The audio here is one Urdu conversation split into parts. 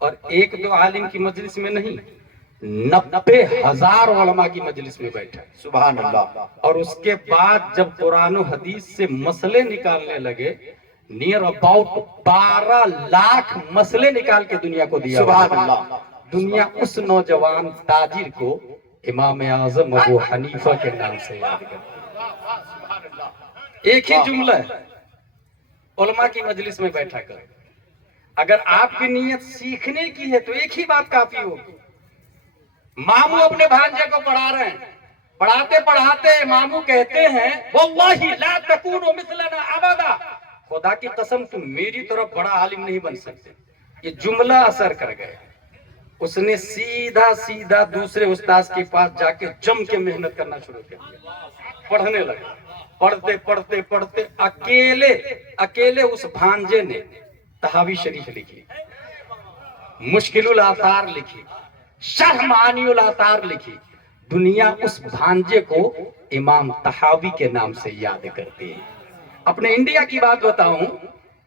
اور ایک دو عالم کی مجلس میں نہیں، 90,000 علماء کی مجلس میں بیٹھا۔ سبحان اللہ۔ اور اس کے بعد جب قرآن و حدیث سے مسئلے نکالنے لگے، نیئر اباؤٹ 12 لاکھ مسئلے نکال کے دنیا کو دیا۔ سبحان اللہ۔ دنیا اس نوجوان تاجر کو امام اعظم ابو حنیفہ کے نام سے یاد کرتے ہیں۔ ایک ہی جملہ ہے، علماء کی مجلس میں بیٹھا کر۔ اگر آپ کی نیت سیکھنے کی ہے تو ایک ہی بات کافی ہوگی۔ ماموں اپنے بھانجے کو پڑھا رہے ہیں، پڑھاتے پڑھاتے ماموں کہتے ہیں واللہ لا تکونوا مثلنا ابدا، خدا کی قسم تم میری طرف بڑا عالم نہیں بن سکتے۔ یہ جملہ اثر کر گیا۔ اس نے سیدھا دوسرے استاذ کے پاس جا کے جم کے محنت کرنا شروع کر دیا، پڑھنے لگا۔ پڑھتے اکیلے اس بھانجے نے تحاوی شریف لکھی، مشکل الآثار لکھی، شرح معانی الآثار لکھی۔ دنیا اس بھانجے کو امام تحاوی کے نام سے یاد کرتی ہے۔ اپنے انڈیا کی بات بتاؤں،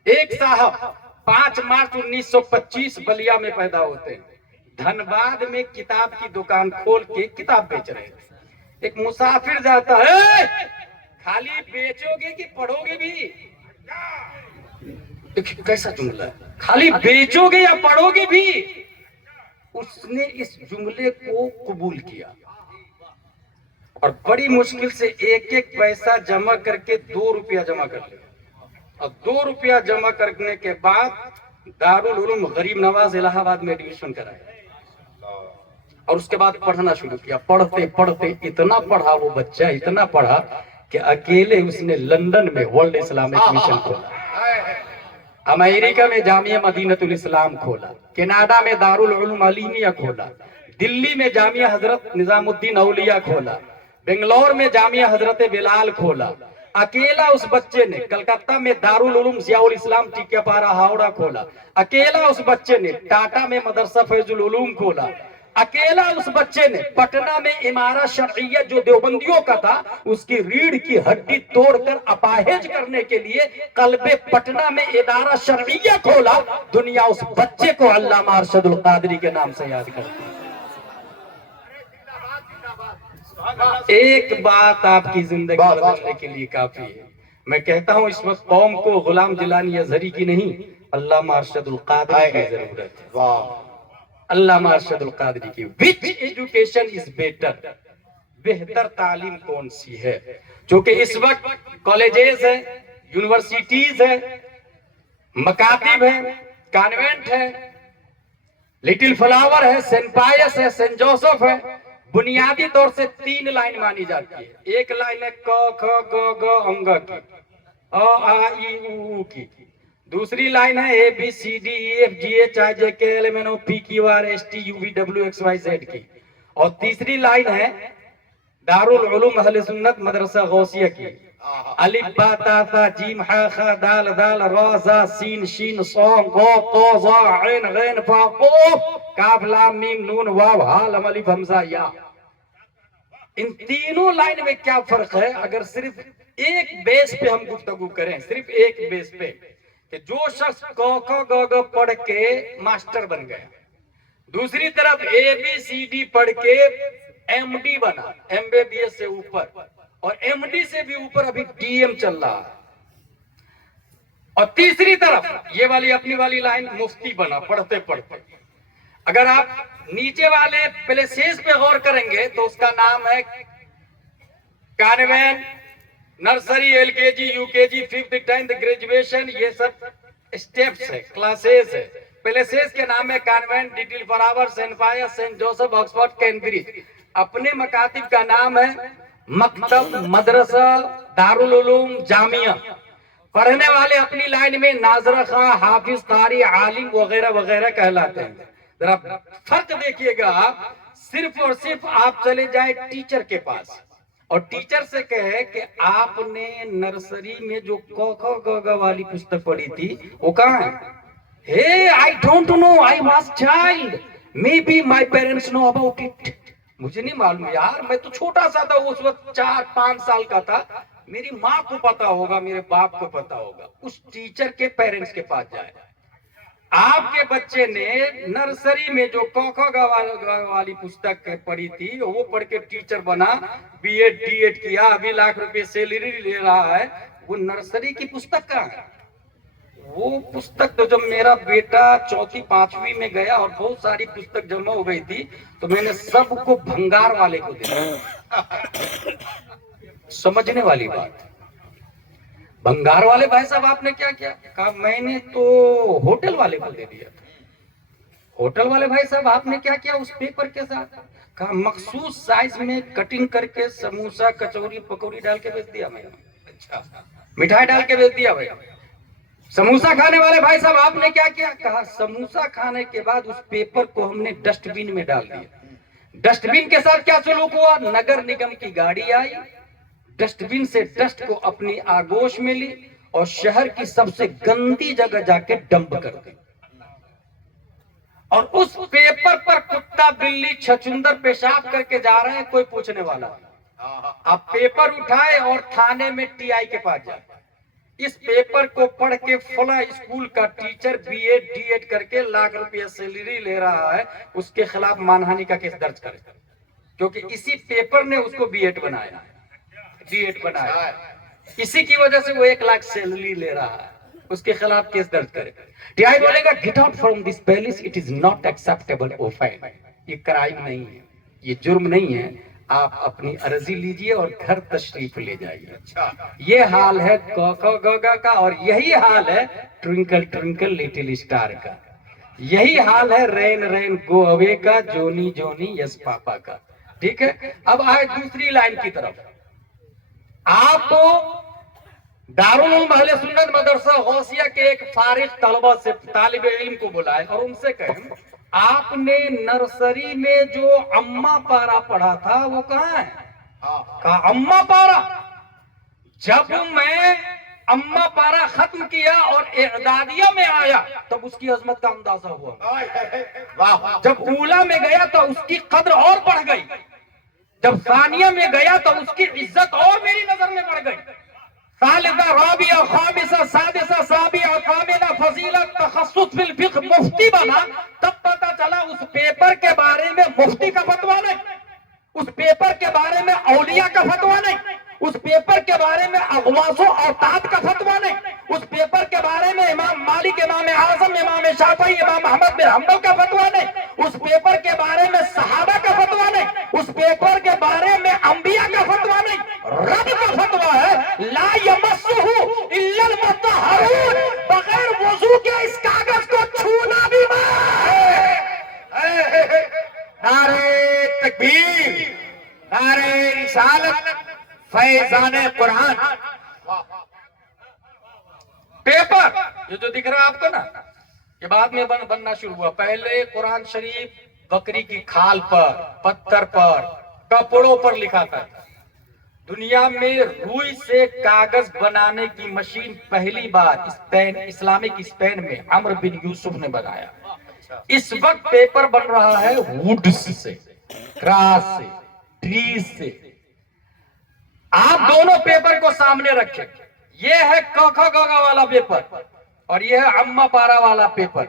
ایک صاحب 5 مارچ 1925 بلیا میں پیدا ہوتے ہیں، دھنباد میں کتاب کی دکان کھول کے کتاب بیچ رہے تھے۔ ایک مسافر جاتا ہے، خالی بیچو گے کہ پڑھو گے بھی؟ کیسا جملہ ہے، خالی بیچو گے یا پڑھو گے بھی؟ اس نے اس جملے کو قبول کیا اور بڑی مشکل سے ایک پیسہ جمع کر کے 2 روپیہ جمع کر لیا، اور 2 روپیہ جمع کرنے کے بعد دارالعلوم غریب نواز الہ آباد میں ایڈمیشن کرایا، اور اس کے بعد پڑھنا شروع کیا۔ پڑھتے اتنا پڑھا وہ بچہ، اتنا پڑھا کہ اکیلے اس نے لندن میں ورلڈ اسلامک مشن کھولا، امریکہ میں جامعہ مدینۃ الاسلام کھولا، کینیڈا میں دارالعلوم علیمیہ کھولا، دلی میں جامعہ حضرت نظام الدین اولیاء کھولا، بنگلور میں جامعہ حضرت بلال کھولا۔ اکیلا اس بچے نے کلکتہ میں دارالعلوم ضیاء الاسلام ٹیکہ پارہ ہاوڑا کھولا، اکیلا اس بچے نے ٹاٹا میں مدرسہ فیض العلوم کھولا، اکیلا اس بچے نے پٹنہ میں امارہ شرعیہ جو دیوبندیوں کا تھا اس کی ریڑھ کی ہڈی توڑ کر اپاہج کرنے کے لیے قلب پٹنہ میں ادارہ شرعیہ کھولا۔ دنیا اس بچے کو علامہ ارشد القادری کے نام سے یاد کرتی ہے۔ ایک بات آپ کی زندگی بدلنے کے لیے کافی ہے۔ میں کہتا ہوں اس وقت قوم کو غلام جیلانی ازہری کی نہیں، علامہ ارشد القادری کی ضرورت ہے۔ علامہ ارشد القادری کی which education is better، بہتر تعلیم کون سی ہے؟ چونکہ اس وقت کالجز ہیں، یونیورسٹیز ہیں، مکاتب ہیں، کانوینٹ ہے، لٹل فلاور ہے، سینٹ پائس ہے، سینٹ جوسف ہے۔ بنیادی طور سے 3 لائن مانی جاتی ہے۔ ایک لائن ہے ک کھ گ گھ انگا کی، ا آ ای او کی۔ دوسری لائن ہے A B C D E F G H I J K L M N O P Q R S T U V W X Y Z کی، اور تیسری لائن ہے دارالعلوم اہل سنت مدرسہ غوثیہ کی، الف با تا ثا جیم ح خ دال دال را زا سین شین صاد ض طا ظ عین غین فا قاف کاف لام میم نون واو ہا لام الف حمزہ یا۔ ان تینوں لائن میں کیا فرق ہے؟ اگر صرف ایک بیس پہ ہم گفتگو کریں، صرف ایک بیس پہ، کہ جو شخص ک کھ گ گھ پڑھ کے ماسٹر بن گیا، دوسری طرف اے بی سی ڈی پڑھ کے ایم ڈی بنا، ایم بی بی ایس سے اوپر، اور ایم ڈی سے بھی اوپر ابھی ڈی ایم چل رہا ہے، اور تیسری طرف یہ والی اپنی والی لائن مفتی بنا پڑھتے پڑھتے۔ اگر آپ نیچے والے پلیسز پہ غور کریں گے تو اس کا نام ہے کانوینٹ، نرسری، ایل کے جی، یو کے جی، 5th 10th گریجویشن، یہ سب اسٹیپس ہے، کلاسز ہے۔ پلیسز کے نام ہے کانوینٹ، لٹل فلاور، سینٹ پائس، سینٹ جوسف، آکسفورڈ، کیمبرج۔ اپنے مکاتب کا نام ہے مکتب، مدرسہ، دارالعلوم، جامعہ۔ پڑھنے والے اپنی لائن میں ناظرہ خواں، حافظ، قاری، عالم وغیرہ وغیرہ کہلاتے ہیں۔ ذرا فرق دیکھیے گا، صرف اور صرف آپ چلے جائیں ٹیچر کے پاس اور ٹیچر سے کہے کہ آپ نے نرسری میں جو ک کھ گ گھ والی پستک پڑھی تھی وہ کہاں ہے؟ Hey, I don't know, I was child. Maybe my parents know about it. مجھے نہیں معلوم یار، میں تو چھوٹا سا تھا اس وقت، 4-5 سال کا تھا، میری ماں کو پتا ہوگا، میرے باپ کو پتا ہوگا۔ اس ٹیچر کے پیرنٹس کے پاس جائے، آپ کے بچے نے نرسری میں جو ک خ گ والی پستک پڑھی تھی وہ پڑھ کے ٹیچر بنا, بی ایڈ ڈی ایڈ کیا, ابھی لاکھ روپے سیلری لے رہا ہے, وہ نرسری کی پستک کہاں ہے؟ وہ پستک تو جب میرا بیٹا چوتھی پانچویں میں گیا اور بہت ساری پستک جمع ہو گئی تھی تو میں نے سب کو بھنگار والے کو دیا. سمجھنے والی بات. بھنگار والے بھائی صاحب آپ نے کیا کیا؟ کہا میں نے تو ہوٹل والے کو دے دیا تھا. ہوٹل والے بھائی صاحب آپ نے کیا کیا اس پیپر کے ساتھ؟ کہا مخصوص سائز میں کٹنگ کر کے سموسا کچوری پکوڑی ڈال کے بیچ دیا میں نے, مٹھائی ڈال کے بیچ دیا بھائی. سموسا کھانے والے بھائی صاحب آپ نے کیا کیا؟ کہا سموسا کھانے کے بعد اس پیپر کو ہم نے ڈسٹ بین میں ڈال دیا. ڈسٹ بین کے ساتھ کیا سلوک ہوا؟ نگر نگم کی گاڑی آئی, ڈسٹ بین سے ڈسٹ کو اپنی آگوش میں لی اور شہر کی سب سے گندی جگہ جا کے ڈمپ کر دی. اور اس پیپر پر کتا بلی چھچندر پیشاب کر کے جا رہے ہیں, کوئی پوچھنے والا. آپ پیپر اٹھائے اور تھانے میں ٹی آئی کے پاس جائے, اس پیپر کو پڑھ کے فلاں اسکول کا teacher B Ed D Ed کر کے لاکھ روپیہ سیلری لے رہا ہے, اس کے خلاف مانہانی کا کیس درج کرے, کیونکہ اسی پیپر نے اس کو بی ایڈ بنایا, ڈی ایڈ بنایا, اسی کی وجہ سے وہ 1 لاکھ سیلری لے رہا ہے, اس کے خلاف کیس درج کرے. ٹی آئی بولے گا get out from this place, it is not acceptable offence. یہ کرائم نہیں ہے, یہ جرم نہیں ہے, آپ اپنی عرضی لیجئے اور گھر تشریف لے جائیے. یہ حال ہے گوگا کا, اور یہی حال ہے ٹوئنکل ٹوئنکل لٹل اسٹار کا, یہی حال ہے رین رین گو اوے کا, جونی جونی یس پاپا کا. ٹھیک ہے, اب آئے دوسری لائن کی طرف. آپ دارالعلوم اہل سنت مدرسہ غوثیہ کے ایک فارغ طلبہ سے طالب علم کو بلائے اور ان سے کہیں آپ نے نرسری میں جو اما پارا پڑھا تھا وہ کہاں ہے؟ کہا اما پارا. جب میں اما پارا ختم کیا اور اعدادیہ میں آیا تب اس کی عظمت کا اندازہ ہوا. جب اولا میں گیا تو اس کی قدر اور بڑھ گئی, جب ثانیہ میں گیا تو اس کی عزت اور میری نظر میں بڑھ گئی. ثالثہ رابعہ خامسہ سادسہ سابعہ ثامنہ فضیلت تخصص فی الفقہ مفتی بنا, تب پتا چلا اس پیپر کے بارے میں مفتی کا فتویٰ نہیں, اس پیپر کے بارے میں اولیاء کا فتویٰ نہیں, اس پیپر کے بارے میں اغواث و اوتاد کا فتویٰ نہیں, اس پیپر کے بارے میں امام مالک, امام اعظم, امام شافعی, امام احمد بن حنبل کا فتویٰ نہیں, اس پیپر کے بارے میں صحابہ کا فتویٰ نہیں, اس پیپر کے بارے میں انبیاء کا فتویٰ نہیں, رب کا فتویٰ ہے لا یمسہ الا المطہرون, بغیر وضو کے اس کاغذ کو چھونا بھی مت. نعرہ تکبیر, نعرہ رسالت, فیضان قرآن. پیپر یہ جو دکھ رہا ہے آپ کو نا, یہ بعد میں بننا شروع ہوا. پہلے قرآن شریف بکری کی کھال پر, پتھر پر, کپڑوں پر لکھا تھا. دنیا میں روئی سے کاغذ بنانے کی مشین پہلی بار اسلامک اسپین میں عمرو بن یوسف نے بنایا. اس وقت پیپر بن رہا ہے ووڈ سے, گراس سے, ٹریز سے. آپ دونوں پیپر کو سامنے رکھیں, یہ ہے کوکھا گوگا والا پیپر اور یہ ہے اما پارا والا پیپر.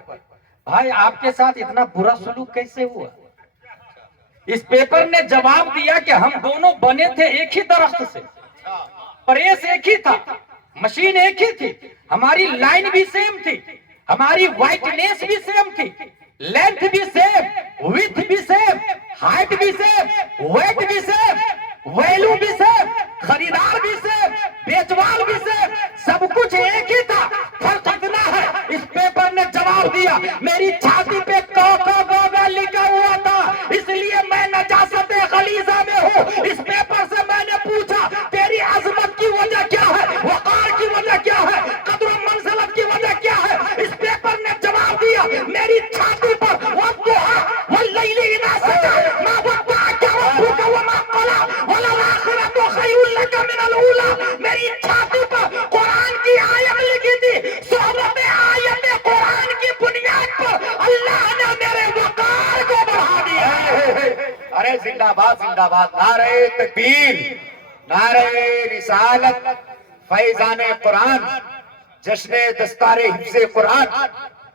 بھائی آپ کے ساتھ اتنا برا سلوک کیسے ہوا؟ اس پیپر نے جواب دیا کہ ہم دونوں بنے تھے ایک ہی درخت سے, پریس ایک ہی تھا, مشین ایک ہی تھی, ہماری لائن بھی سیم تھی, ہماری وائٹنیس بھی سیم تھی, لینتھ بھی سیم, ویڈتھ بھی سیم, ہائٹ بھی سیم, ویٹ بھی سیم, ویلو بھی سیم, خریدار بھی سیم, بیچوال بھی سیم, سب کچھ ایک ہی تھا. فرق اتنا ہے اس پیپر نے جواب دیا میری چھاتی پہ کوکا گوگا لکھا ہوا تھا اس لیے میں نجاست غلیظہ میں ہوں. اس پیپر سے میں نے پوچھا تیری عظمت کی وجہ کیا ہے, وقار کی وجہ کیا ہے, قدر و منزلت کی وجہ کیا ہے؟ اس پیپر نے جواب دیا میری چھاتی پر والضحی واللیل اذا سجى ما ودعك ربك وما قلى وللآخرة خير لك من الأولى. میری چھاتی پر قرآن کی آیت لکھی تھی, صحبت آیت قرآن کی بنیاد پر اللہ نے میرے وقار کو بڑھا دیا. ارے زندہ باد, زندہ باد, نعرہ تکبیر, نعرہ رسالت, فیضان قرآن, جشن دستار حفظ قرآن.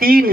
3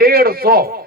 150।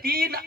3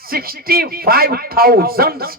65,000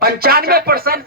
95%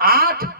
8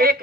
1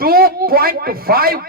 2.5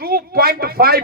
2.5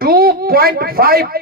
2.5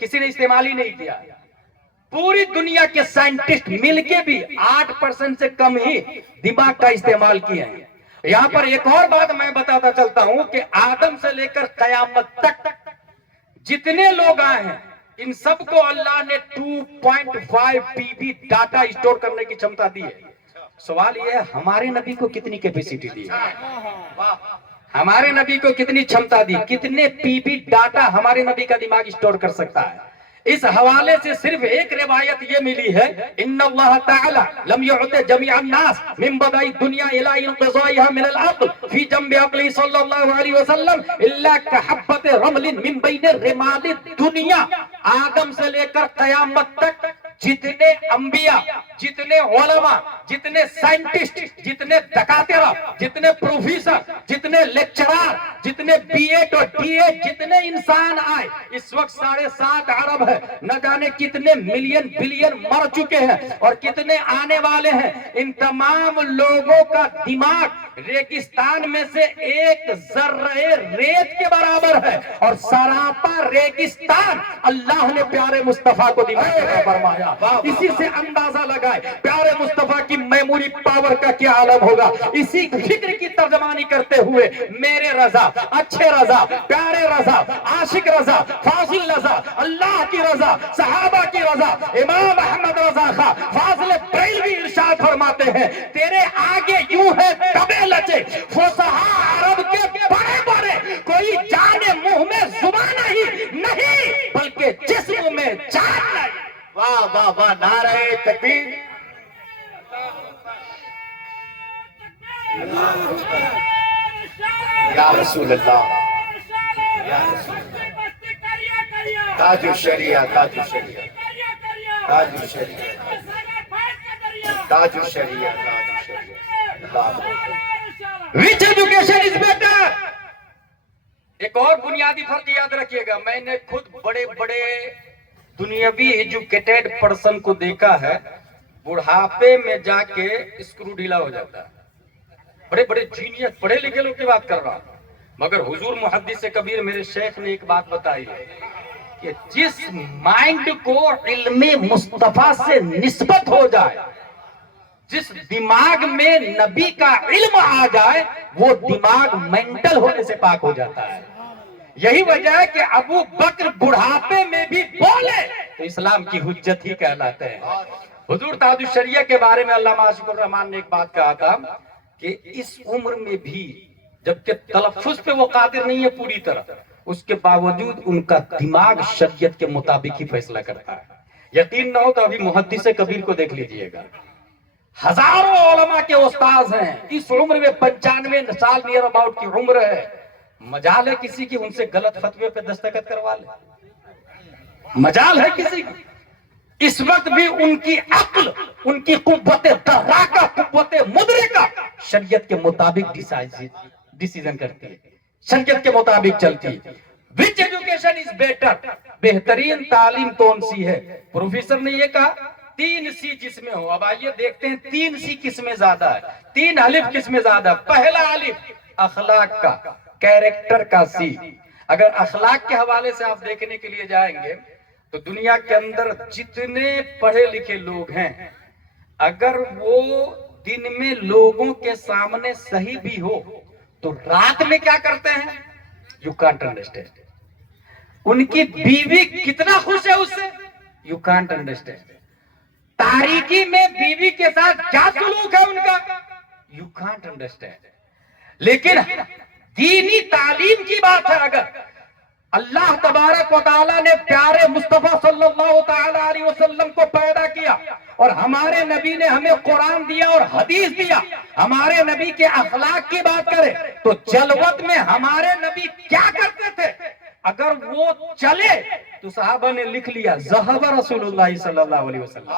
کسی نے استعمال ہی نہیں کیا. پوری دنیا کے سائنٹسٹ مل کے بھی 8% سے کم ہی دماغ کا استعمال کیے ہیں. یہاں پر ایک اور بات میں بتاتا چلتا ہوں کہ آدم سے لے کر قیامت تک جتنے لوگ آئے ہیں ان سب کو اللہ نے 2.5 PB ڈاٹا اسٹور کرنے کی چھمتا دی ہے. سوال یہ ہے ہمارے نبی کو کتنی کیپیسٹی دی ہے؟ ہمارے نبی کو کتنی چھمتا دی؟ کتنے PB ڈاٹا ہمارے نبی کا دماغ اسٹور کر سکتا ہے؟ اس حوالے سے صرف ایک روایت یہ ملی ہے ان اللہ تعالی لم يعط جميع الناس من بدء الدنيا الى انقضائها من العقل في جنب عقله صلی اللہ علیہ وسلم الا كحبة رمل من بين رمال الدنيا. آدم سے لے کر قیامت تک جتنے انبیاء، جتنے علماء، جتنے سائنٹسٹ، جتنے دکاترہ، جتنے پروفیسر، جتنے لیکچرار، جتنے BEd اور DEd جتنے انسان آئے اس وقت 7.5 ارب ہے. نہ جانے کتنے ملین بلین مر چکے ہیں اور کتنے آنے والے ہیں. ان تمام لوگوں کا دماغ ریگستان میں سے ایک ذرہ ریت کے برابر ہے اور سراپا ریگستان اللہ نے پیارے مصطفیٰ کو دماغ عطا فرمایا. اسی سے اندازہ لگائے پیارے مصطفیٰ کی میموری پاور کا کیا عالم ہوگا. اسی فکر کی ترجمانی کرتے ہوئے میرے رضا، اچھے رضا، پیارے رضا، عاشق رضا، فاضل رضا، اللہ کی رضا، صحابہ کی رضا، امام احمد رضا خاں فاضل بریلوی ارشاد فرماتے ہیں تیرے آگے یوں ہے دبے لچے فصحاء عرب کے بڑے بڑے، کوئی جانے منہ میں زبان نہیں بلکہ جسم میں جان نہیں. واہ واہ واہ، نعرہ تکبیر. یا رسول اللہ، تاج الشریعہ، تاج الشریعہ، تاج الشریعہ، تاج الشریعہ، تاج الشریعہ. Which education is better؟ ایک اور بنیادی فرق یاد رکھیے گا. میں نے خود بڑے بڑے دنیاوی ایجوکیٹڈ پرسن کو دیکھا ہے بڑھاپے میں جا کے اسکرو ڈھیلا ہو جاتا ہے. بڑے بڑے جینیس پڑھے لکھے لوگ کی بات کر رہا ہوں، مگر حضور محدث کبیر میرے شیخ نے ایک بات بتائی ہے کہ جس مائنڈ کو علم مصطفیٰ سے نسبت ہو جائے، جس دماغ میں نبی کا علم آ جائے، وہ دماغ مینٹل ہونے سے پاک ہو جاتا ہے. یہی وجہ ہے کہ ابو بکر بڑھاپے میں بھی بولے تو اسلام کی حجت ہی کہلاتے ہیں. حضور تاج الشریعہ کے بارے میں علامہ عاشق الرحمان نے ایک بات کہا تھا کہ اس عمر میں بھی جبکہ تلفظ پہ وہ قادر نہیں ہے پوری طرح، اس کے باوجود ان کا دماغ شریعت کے مطابق ہی فیصلہ کرتا ہے. یقین نہ ہو تو ابھی محدث کبیر کو دیکھ لیجئے گا، ہزاروں علماء کے استاذ ہیں، اس عمر میں 95 سال نیئر اباؤٹ کی عمر ہے. مجال ہے کسی کی ان سے غلط فتوے پہ دستخط کروا لے؟ مجال ہے کسی کی؟ اس وقت بھی ان کی عقل، ان کی قوت دراکہ، قوت مدرکہ شریعت کے مطابق ڈیسیزن کرتی ہے، شریعت کے مطابق چلتی ہے. وچ ایجوکیشن از بیٹر؟ بہترین تعلیم کون سی ہے؟ پروفیسر نے یہ کہا 3 C جس میں ہو. اب آئیے دیکھتے ہیں 3 C کس میں زیادہ ہے، 3 الف کس میں زیادہ. پہلا الف اخلاق کا، کیریکٹر کا C. اگر اخلاق کے حوالے سے آپ دیکھنے کے لیے جائیں گے تو دنیا کے اندر جتنے پڑھے لکھے لوگ ہیں، اگر وہ دن میں لوگوں کے سامنے صحیح بھی ہو تو رات میں کیا کرتے ہیں؟ You can't understand. ان کی بیوی کتنا خوش ہے اس سے؟ You can't understand. تاریکی میں بیوی کے ساتھ کیا سلوک ہے ان کا؟ You can't understand. لیکن دینی تعلیم کی بات ہے، اگر اللہ تبارک و تعالیٰ نے پیارے مصطفیٰ صلی اللہ تعالی علیہ وسلم کو پیدا کیا اور ہمارے نبی نے ہمیں قرآن دیا اور حدیث دیا، ہمارے نبی کے اخلاق کی بات کرے تو جلوت میں ہمارے نبی کیا کرتے تھے؟ اگر وہ چلے تو صحابہ نے لکھ لیا ذہب رسول اللہ صلی اللہ علیہ وسلم.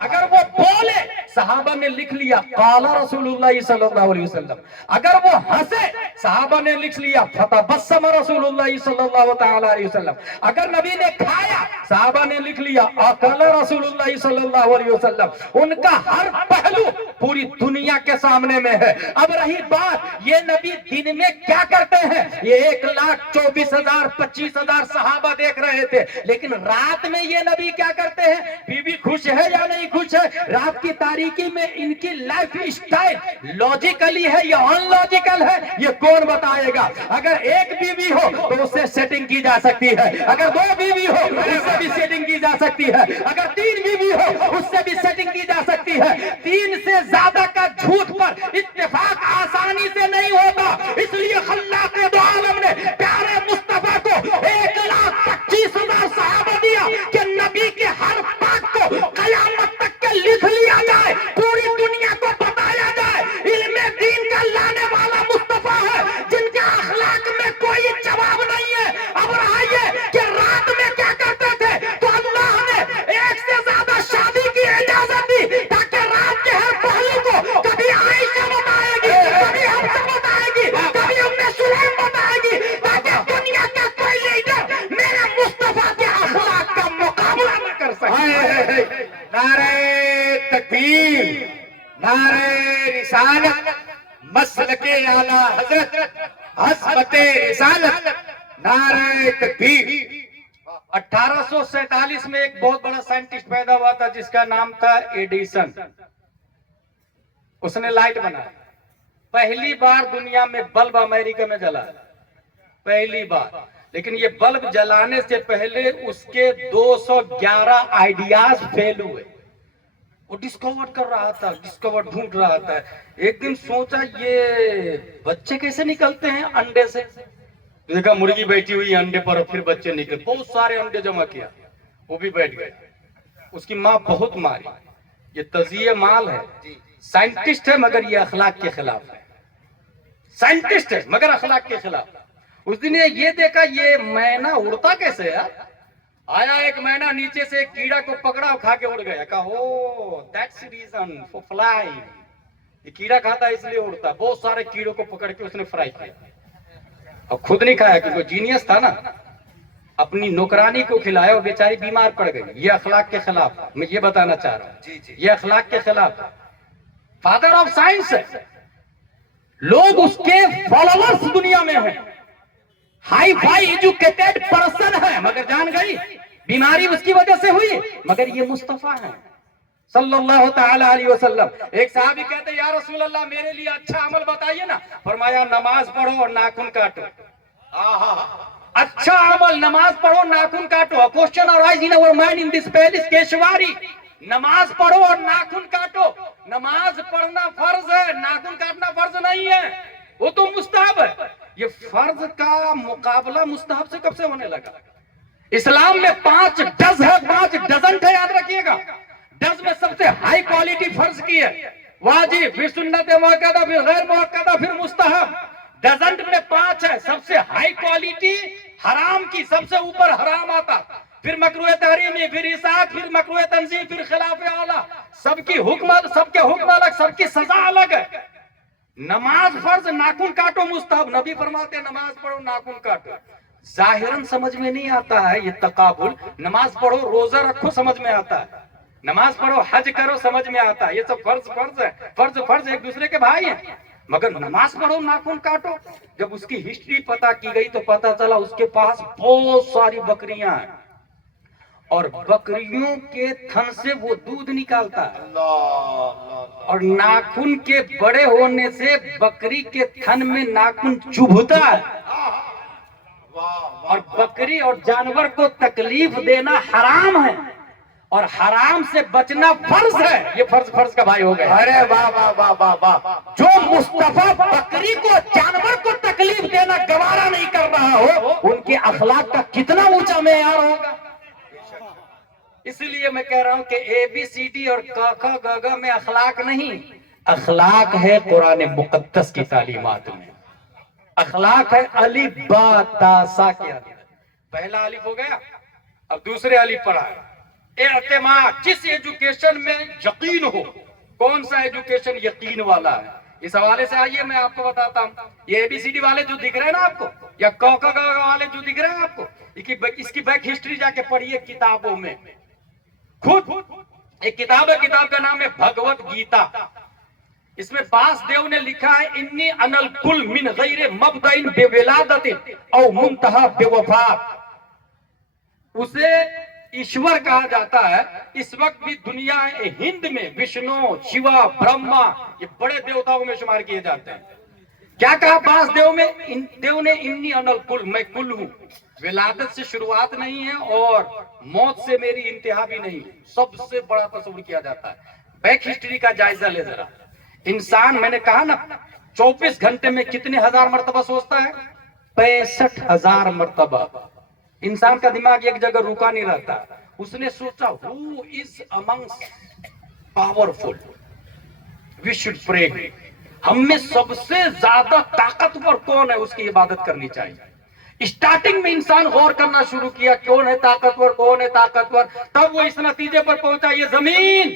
اگر وہ بولے صحابہ نے لکھ لیا قال رسول اللہ صلی اللہ علیہ وسلم. اگر وہ ہنسے صحابہ نے لکھ لیا فتبسم رسول اللہ صلی اللہ تعالی علیہ وسلم. اگر نبی نے کھایا صحابہ نے لکھ لیا اکل رسول اللہ صلی اللہ علیہ وسلم. ان کا ہر پہلو پوری دنیا کے سامنے میں ہے. اب رہی بات یہ نبی دن میں کیا کرتے ہیں، یہ 1,24,000 25,000 صحابہ دیکھ رہے تھے، لیکن رات میں یہ نبی کیا کرتے ہیں؟ بیوی خوش ہے یا نہیں خوش ہے؟ رات کی تاریکی میں ان کی لائف اسٹائل لاجیکلی ہے یا ان لاجیکل ہے، یہ کون بتائے گا؟ اگر ایک بیوی ہو تو اس سے سیٹنگ کی جا سکتی ہے، اگر 2 بیوی ہو اس سے بھی سیٹنگ کی جا سکتی ہے، اگر 3 بیوی ہو اس سے بھی سیٹنگ کی جا سکتی ہے۔ 3 سے زیادہ کا جھوٹ پر اتفاق آسانی سے نہیں ہوتا، اس لیے خلاق دو عالم نے پیارے مصطفیٰ کو 1,25,000 صحابہ دیا کہ نبی کے ہر بات کو قیامت تک کے لکھ لیا جائے، پوری دنیا کو بتایا جائے۔ علم دین کا لانے والا مصطفیٰ ہے، جن کے اخلاق میں کوئی جواب نہیں ہے۔ اب رہا کہ رات میں کیا کرتے تھے، تو اللہ نے 1 سے زیادہ شادی کی اجازت دی تاکہ رات کے ہر پہلو کو کبھی عائشہ بتائے گی، کبھی حفصہ بتائے گی، کبھی ام سلیم بتائے گی، تاکہ دنیا کا کوئی لیڈر میرے مصطفیٰ کے اخلاق کا مقابلہ نہ کر سکے۔ نعرہ تکبیر، نعرہ رسالت، مسلک اعلی حضرت، عظمت رسالت، نعرہ تکبیر۔ 1847 میں ایک بہت بڑا سائنٹسٹ پیدا ہوا تھا جس کا نام تھا ایڈیسن۔ اس نے لائٹ بنایا، پہلی بار دنیا میں بلب امریکہ میں جلا، پہلی بار۔ لیکن یہ بلب جلانے سے پہلے اس کے 211 آئیڈیاز فیل ہوئے۔ وہ ڈسکور کر رہا تھا، ڈسکور ڈھونڈ رہا تھا۔ ایک دن سوچا یہ بچے کیسے نکلتے ہیں انڈے سے؟ دیکھا مرغی بیٹھی ہوئی انڈے پر، پھر بچے نکل، بہت سارے انڈے جمع کیا، وہ بھی بیٹھ گئے۔ اس کی ماں بہت ماری۔ یہ تزیہ مال ہے، سائنٹسٹ ہے مگر یہ اخلاق کے خلاف ہے، سائنٹسٹ ہے مگر اخلاق کے خلاف۔ اس دن یہ دیکھا یہ مینا اڑتا کیسے ہے؟ آیا ایک مینا نیچے سے ایک کیڑا کو پکڑا اور کھا کے اڑ گیا۔ کہا او دیٹس ریزن فور فلائنگ، یہ کیڑا کھاتا ہے اس لیے اڑتا۔ بہت سارے کیڑوں کو پکڑ کے اس نے فرائی کیا، اور خود نہیں کھایا کیونکہ جینیس تھا نا، اپنی نوکرانی کو کھلایا اور بیچاری بیمار پڑ گئی۔ یہ اخلاق کے خلاف، میں یہ بتانا چاہ رہا ہوں، یہ اخلاق کے خلاف۔ فادر آف سائنس ہے، لوگ اس کے فالوورز دنیا میں ہیں، ہائی فائی ایجوکیٹڈ پرسن ہے، مگر جان گئی بیماری اس کی وجہ سے ہوئی، مگر یہ مصطفیٰ ہے صلی اللہ تعالی علیہ وسلم۔ ایک صحابی کہتے یا رسول اللہ میرے لیے اچھا عمل بتائیے نا۔ فرمایا نماز پڑھو اور ناخن کاٹو۔ اچھا عمل، نماز پڑھو ناخن کاٹو۔ A question arise in our mind in this palace کیشواری، نماز پڑھو اور ناخن کاٹو۔ نماز پڑھنا فرض ہے، ناخن کاٹنا فرض نہیں ہے، وہ تو مستحب ہے۔ یہ فرض کا مقابلہ مستحب سے کب سے ہونے لگا؟ اسلام میں 5 ڈز ہے، 5 ڈزنٹ ہے، یاد رکھیے گا۔ ڈز میں سب سے ہائی کوالٹی فرض کی ہے، واجب، پھر سنت مؤکدہ، پھر غیر مؤکدہ، پھر مستحب۔ ڈزنٹ میں 5 ہے، سب سے ہائی کوالٹی حرام کی، سب سے اوپر حرام آتا، پھر مکروہ تحریمی، پھر اطاعت، پھر مکروہ تنزیہ، پھر خلاف اعلیٰ۔ سب کے حکم الگ، سب کی سزا الگ ہے۔ نماز فرض، ناخن کاٹو مستحب۔ نبی فرماتے ہیں نماز پڑھو ناخن کاٹو۔ ظاہراً سمجھ میں نہیں آتا ہے یہ تقابل۔ نماز پڑھو روزہ رکھو سمجھ میں آتا ہے، نماز پڑھو حج کرو سمجھ میں آتا ہے، یہ سب فرض ہے، فرض ایک دوسرے کے بھائی ہیں۔ مگر نماز پڑھو ناخن کاٹو، جب اس کی ہسٹری پتا کی گئی تو پتا چلا اس کے پاس بہت ساری بکریاں ہیں، اور بکریوں کے تھن سے وہ دودھ نکالتا ہے، اور ناخن کے بڑے ہونے سے بکری کے تھن میں ناخن چبھتا ہے، اور بکری اور جانور کو تکلیف دینا حرام ہے، اور حرام سے بچنا فرض ہے۔ یہ فرض کا بھائی ہو گیا۔ ارے واہ واہ واہ واہ واہ، جو مصطفیٰ بکری کو، جانور کو تکلیف دینا گوارا نہیں کر رہا ہو، ان کے اخلاق کا کتنا اونچا معیار ہوگا۔ اس لیے میں کہہ رہا ہوں کہ اے بی سی ڈی اور کا کھا گا گا میں اخلاق نہیں، اخلاق ہے قرآن مقدس کی تعلیمات میں، اخلاق ہے الف با تا سا کے الف۔ پہلا الف ہو گیا، اب دوسرے الف پڑھا ہے اعتماد۔ جس ایجوکیشن میں یقین ہو، کون سا ایجوکیشن یقین والا ہے؟ اس حوالے سے آئیے میں آپ کو بتاتا ہوں۔ یہ اے بی سی ڈی والے جو دکھ رہے ہیں نا آپ کو، یا کوکا گا والے جو دکھ رہے ہیں آپ کو، اس کی بیک ہسٹری جا کے پڑھیے کتابوں میں۔ خود ایک کتاب ہے، کتاب کا نام ہے بھگوت گیتا۔ اس میں باس دیو نے لکھا ہے انی انل کل من غیر مبدئن بے ولادت او منتہا بے وفات. اسے ایشور کہا جاتا ہے. اس وقت بھی دنیا ہند میں وشنو، شیوا، برہما یہ بڑے دیوتاؤں میں شمار کیے جاتے ہیں. کیا کہا باس دیو نے انی انل کل، میں کل ہوں. ولادت سے شروعات نہیں ہے اور موت سے میری انتہا بھی نہیں. سب سے بڑا تصور کیا جاتا ہے. بیک ہسٹری کا جائزہ لے ذرا. انسان میں نے کہا نا 24 گھنٹے میں کتنے ہزار مرتبہ سوچتا ہے؟ 65,000 مرتبہ. انسان کا دماغ ایک جگہ رکا نہیں رہتا. اس نے سوچا who is amongst powerful we should pray. ہم میں سب سے زیادہ طاقتور کون ہے، اس کی عبادت کرنی چاہیے. اسٹارٹنگ میں انسان غور کرنا شروع کیا کون ہے طاقتور، کون ہے طاقتور. تب وہ اس نتیجے پر پہنچا یہ زمین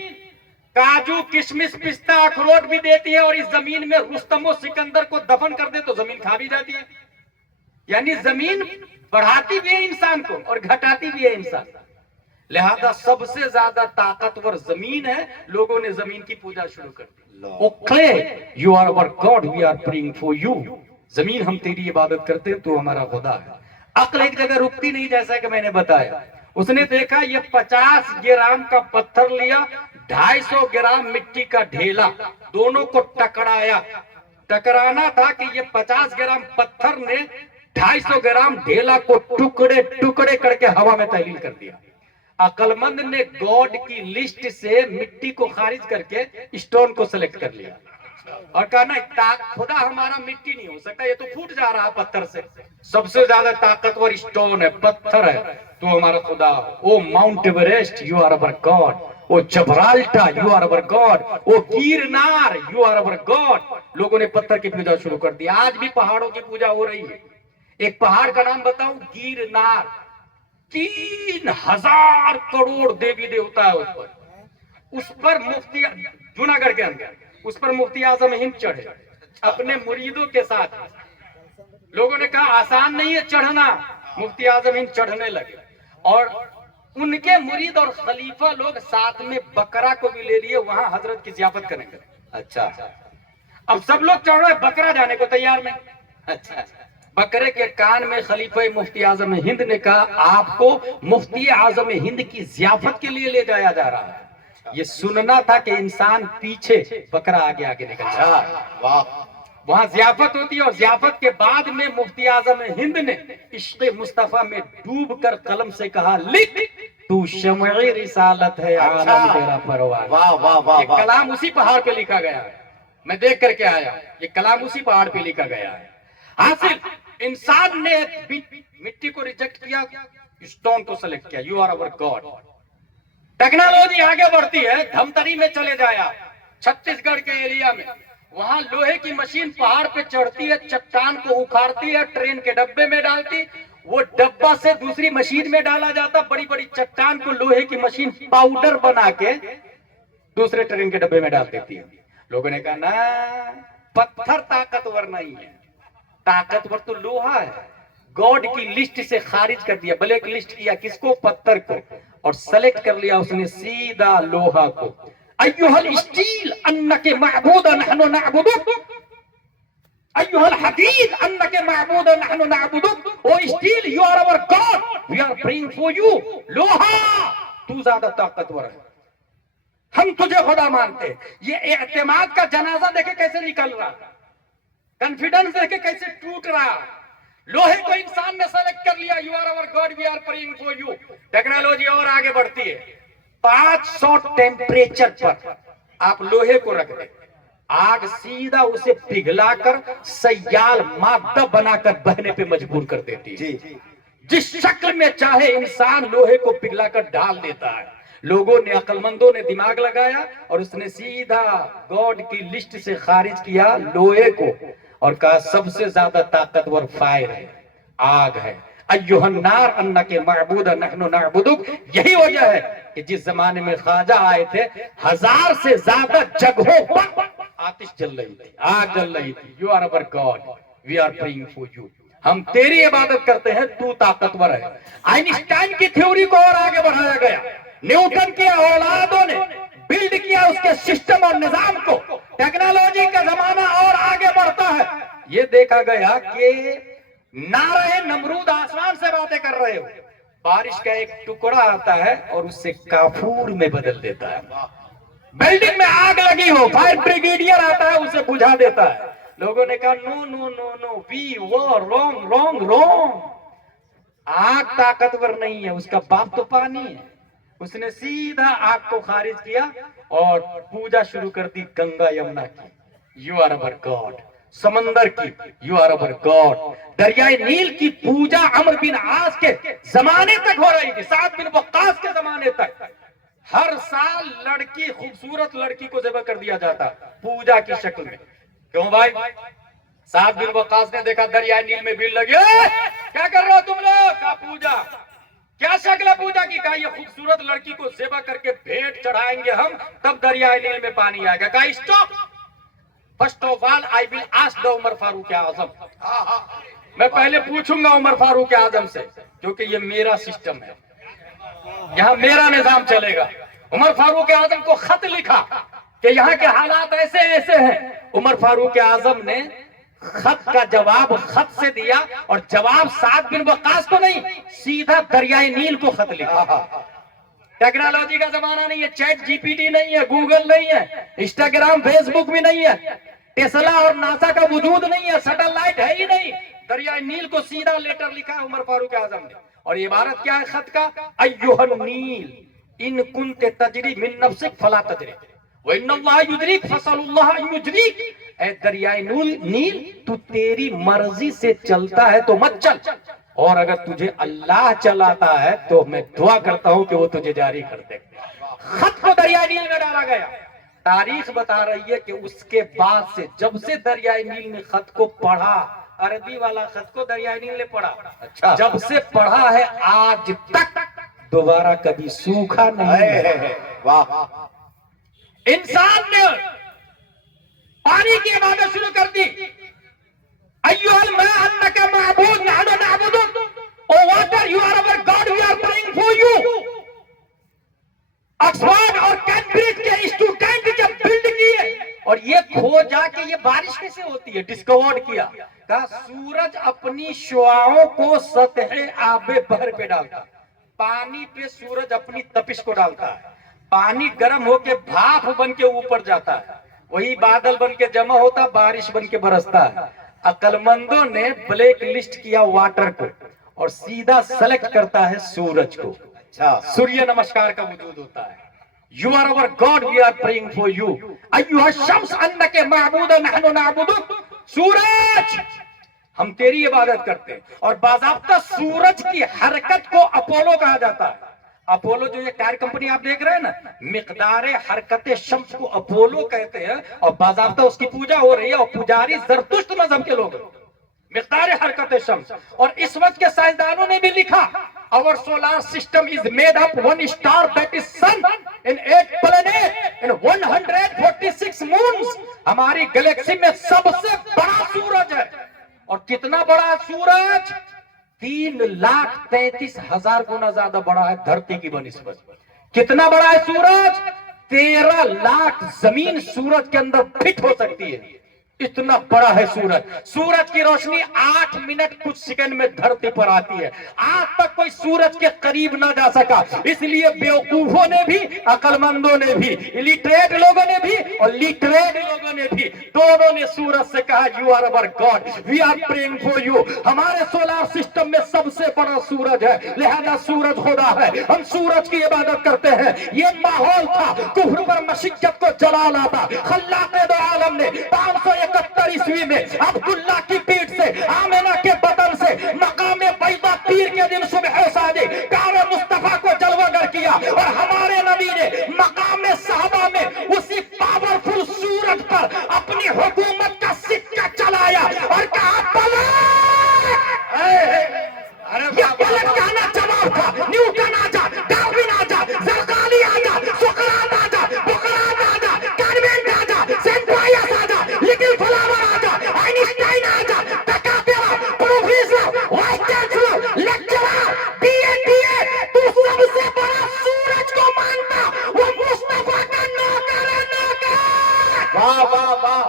کاجو کشمش پستہ اخروٹ بھی دیتی ہے، اور اس زمین میں رستم و سکندر کو دفن کر دے تو زمین کھا بھی جاتی ہے. یعنی زمین بڑھاتی بھی ہے انسان کو اور گھٹاتی بھی ہے انسان. لہذا سب سے زیادہ طاقتور زمین ہے. لوگوں نے زمین کی پوجا شروع کر دی. You are our God, we are praying for you. زمین ہم تیری عبادت کرتے تو ہمارا خدا ہے. عقل ایک جگہ رکتی نہیں، جیسا کہ میں نے بتایا. اس نے دیکھا یہ 50 گرام کا پتھر لیا، 250 گرام مٹی کا ڈھیلا، دونوں کو ٹکرایا. ٹکرانا تھا کہ یہ 50 گرام پتھر نے 250 گرام ڈھیلا کو ٹکڑے ٹکڑے کر کے ہوا میں تحلیل کر دیا. عقل مند نے گاڈ کی لسٹ سے مٹی کو خارج کر کے اسٹون کو سلیکٹ کر لیا اور کہا نا خدا ہمارا مٹی نہیں ہو سکتا، یہ تو پھوٹ جا رہا پتھر سے. سب سے زیادہ طاقتور اسٹون ہے، پتھر ہے، تو ہمارا خدا. O Mount Everest you are our God. O Gibraltar you are our God. O Girnar you are our God. لوگوں نے پتھر کی پوجا شروع کر دی. آج بھی پہاڑوں کی پوجا ہو رہی ہے. ایک پہاڑ کا نام بتاؤں، گیرنار. 3,000 کروڑ دیوی دیوتا ہے اس پر مفتی جوناگڑھ کے اندر. اس پر مفتی اعظم ہند چڑھے اپنے مریدوں کے ساتھ. لوگوں نے کہا آسان نہیں ہے چڑھنا. مفتی اعظم ہند چڑھنے لگے اور ان کے مرید اور خلیفہ لوگ ساتھ میں بکرا کو بھی لے لیے، وہاں حضرت کی ضیافت کریں گے. اچھا اب سب لوگ چڑھ رہے، بکرا جانے کو تیار نہیں. اچھا بکرے کے کان میں خلیفہ مفتی اعظم ہند نے کہا آپ کو مفتی اعظم ہند کی ضیافت کے لیے لے جایا جا رہا ہے. یہ سننا تھا کہ انسان پیچھے، بکرا آگے آگے نکل جاتا ہے. وہاں ضیافت ہوتی ہے اور ضیافت کے بعد میں مفتی اعظم ہند نے عشق مصطفیٰ میں ڈوب کر قلم سے کہا لکھ تو شمع رسالت ہے عالم تیرا پروان. یہ کلام اسی پہاڑ پہ لکھا گیا ہے. میں دیکھ کر کے آیا، یہ کلام اسی پہاڑ پہ لکھا گیا ہے. حاصل انسان نے مٹی کو ریجیکٹ کیا، اسٹون کو سلیکٹ کیا. You are our God. Technology آگے بڑھتی ہے. دھمتری میں چلے جایا، چھتیس گڑھ کے ایریا میں. وہاں لوہے کی مشین پہاڑ پہ چڑھتی ہے، چٹان کو اکھاڑتی ہے، ٹرین کے ڈبے میں ڈالتی، وہ ڈبہ سے دوسری مشین میں ڈالا جاتا. بڑی بڑی چٹان کو لوہے کی مشین پاؤڈر بنا کے دوسرے ٹرین کے ڈبے میں ڈال دیتی ہے. لوگوں نے کہا نا پتھر طاقتور نہیں ہے، طاقتور تو لوہا ہے. گاڈ کی لسٹ سے خارج کر دیا، بلیک لسٹ کیا کس کو؟ پتھر کو. اور سلیکٹ کر لیا اس نے سیدھا لوہا کو. ایھا الاسٹیل انک معبود نحن نعبدک، ایھا الحدید انک معبود نحن نعبدک. O steel you are our God, we are praying for you. لوہا تو زیادہ طاقتور ہے، ہم تجھے خدا مانتے. یہ اعتماد کا جنازہ دیکھے کیسے نکل رہا، کانفیڈنس دیکھے کیسے ٹوٹ رہا. لوہے کو انسان نے سلیکٹ کر لیا. You are our God, we are praying for you. Technology اور آگے بڑھتی ہے. 500 ٹیمپریچر پر آپ لوہے کو رکھ دیں، آگ سیدھا اسے پگھلا کر سیال مادہ بنا کر بہنے پہ مجبور کر دیتی ہے. جس شکل میں چاہے انسان لوہے کو پگھلا کر ڈال دیتا ہے. لوگوں نے، عقل مندوں نے دماغ لگایا اور اس نے سیدھا گاڈ کی لسٹ سے خارج کیا لوہے کو اور کہا سب سے زیادہ طاقتور فائر ہے، آگ ہے. ایھا النار انک معبود نحن نعبدک. یہی وجہ ہے کہ جس زمانے میں خواجہ آئے تھے 1000 سے زیادہ جگہوں پر آتش جل رہی تھی، آگ جل رہی تھی. You are our God, we are praying for you. ہم تیری عبادت کرتے ہیں، تو طاقتور ہے. آئنسٹائن کی تھیوری کو اور آگے بڑھایا گیا. نیوٹن کی اولادوں نے بلڈ کیا اس کے سسٹم اور نظام کو. ٹیکنالوجی یہ دیکھا گیا کہ نارے نمرود آسمان سے باتیں کر رہے ہو، بارش کا ایک ٹکڑا آتا ہے اور اسے کافور میں بدل دیتا ہے. بلڈنگ میں آگ لگی ہو، فائر بریگیڈیئر آتا ہے اسے بجھا دیتا ہے. لوگوں نے کہا نو نو نو نو وی ور رونگ رونگ رونگ. آگ طاقتور نہیں ہے، اس کا باپ تو پانی ہے. اس نے سیدھا آگ کو خارج کیا اور پوجا شروع کر دی گنگا یمنا کی. You are our God. سمندر کی یو آر اوور گاڈ. دریائے نیل کی پوجا عمرو بن عاص کے زمانے تک ہو رہی تھی، سعد بن وقاص کے زمانے تک. ہر سال لڑکی، خوبصورت لڑکی کو ذبح کر دیا جاتا پوجا کی شکل میں. کیوں بھائی؟ سعد بن وقاص نے دیکھا دریائے نیل میں بھیڑ لگی، کیا کر رہے ہو تم لوگ؟ کہا پوجا. کیا شکل ہے پوجا کی؟ کہا یہ خوبصورت لڑکی کو ذبح کر کے بھیٹ چڑھائیں گے ہم، تب دریائے نیل میں پانی آئے گا. کہا stop. First of all I will ask the Umar Farooq Azam. میں پہلے پوچھوں گا عمر فاروق اعظم سے، کیونکہ یہ میرا سسٹم ہے، یہاں میرا نظام چلے گا. عمر فاروق اعظم کو خط لکھا کہ یہاں کے حالات ایسے ایسے ہیں. عمر فاروق اعظم نے خط کا جواب خط سے دیا، اور جواب سعد بن وقاص کو نہیں، سیدھا دریائے نیل کو خط لکھا. ٹیکنالوجی کا زمانہ نہیں ہے، چیٹ جی پی ٹی نہیں ہے، گوگل نہیں ہے، انسٹاگرام فیس بک بھی نہیں ہے، ٹیسلا اور ناسا کا وجود نہیں ہے، سیٹلائٹ ہے ہی نہیں. دریائے نیل کو سیدھا لیٹر لکھا ہے عمر فاروق اعظم نے. اور یہ عبارت کیا ہے خط کا؟ ایھا النیل ان کنت تجری من نفسک فلا تجری وان اللہ یدریک فصل اللہ ان یجریک. اے دریائے نیل تو تیری مرضی سے چلتا ہے تو مت چل، اور اگر تجھے اللہ چلاتا ہے تو میں دعا کرتا ہوں کہ وہ تجھے جاری کر دے. خط کو دریائے نیل میں ڈالا گیا. تاریخ بتا رہی ہے کہ اس کے بعد سے، جب سے دریائے نیل نے خط کو پڑھا، عربی والا خط کو دریائے نیل نے پڑھا، جب سے پڑھا ہے آج تک دوبارہ کبھی سوکھا نہیں ہے. انسان نے پانی کی عبادت شروع کر دی. ایھا الماء انک معبود نحن نعبدک. O water you are our God we are praying for you. Oxford اور کیمبرج کے اسٹوڈنٹ جب بلڈ کیے اور یہ کھوجا کہ یہ بارش کیسے ہوتی ہے، ڈسکورڈ کیا. کہا سورج اپنی شعاعوں کو سطح آب بحر پہ ڈالتا، پانی پہ سورج اپنی تپش کو ڈالتا ہے، پانی گرم ہو کے بھاپ بن کے اوپر جاتا ہے، وہی بادل بن کے جمع ہوتا، بارش بن کے برستا ہے. عقل مندوں نے بلیک لسٹ کیا واٹر کو اور سیدھا سلیکٹ کرتا ہے سورج کو. سوریہ نمسکار کا وجود ہوتا ہے. You are our God we are praying for you. ایھا الشمس انک معبود نحن نعبدک. سورج ہم تیری عبادت کرتے ہیں. اور باضابطہ سورج کی حرکت کو اپولو کہا جاتا ہے. اپولو جو یہ ٹائر کمپنی آپ دیکھ رہے ہیں نا، مقدار حرکت شمس کو اپولو کہتے ہیں، اور باضابطہ اس کی پوجا ہو رہی ہے، اور پجاری زرتشت مذہب کے لوگ ہیں. مقدار حرکت شمس. اور اس وقت کے سائنسدانوں نے بھی لکھا our solar system is made up one star that is sun and 8 planets and 146 moons. ہماری گلیکسی میں سب سے بڑا سورج ہے. اور کتنا بڑا سورج؟ 3,33,000 گنا زیادہ بڑا ہے دھرتی کی بنسبت. کتنا بڑا ہے سورج؟ 13 لاکھ زمین سورج کے اندر فٹ ہو سکتی ہے، اتنا بڑا ہے سورج. سورج کی روشنی 8 منٹ کچھ سیکنڈ میں دھرتی پر آتی ہے. آج تک کوئی سورج کے قریب نہ جا سکا. اس لیے بیوقوفوں نے بھی، عقل مندوں نے بھی، لٹریٹ لوگوں نے بھی اور لٹریٹ لوگوں نے بھی، دونوں نے سورج سے کہا you are our God we are praying for you. ہمارے سولار سسٹم میں سب سے بڑا سورج ہے، لہذا سورج خدا ہے، ہم سورج کی عبادت کرتے ہیں. یہ ماحول تھا کفر پر مشقت کو جلا لاتا. خلاق دو عالم نے 571 عیسوی میں عبداللہ کی پیٹھ سے، آمنہ کے بطن سے، مقام بیضا پیر کے دن صبح صادق کعب مصطفیٰ کو جلوہ گر کیا. اور ہمارے نبی نے مقام صحابہ میں اسی پاورفل سورج پر اپنی حکومت کا سکہ چلایا اور کہا پلٹ. یہ پلٹ کہنا جواب تھا. نیوٹن آجا، ڈارون آجا، زرقالی آجا، سقراط آجا، بقراط آجا، کاربینٹ آجا، سینٹ پائس آجا، لٹل فلاور آجا، آئنسٹائن آجا، ٹکاپیرا، professor, vice chancellor, lecturer, P A T A, تو سب سے بڑا سورج کو مانتا، وہ مصطفیٰ کا نوکر ہے. نوکر. واہ واہ واہ.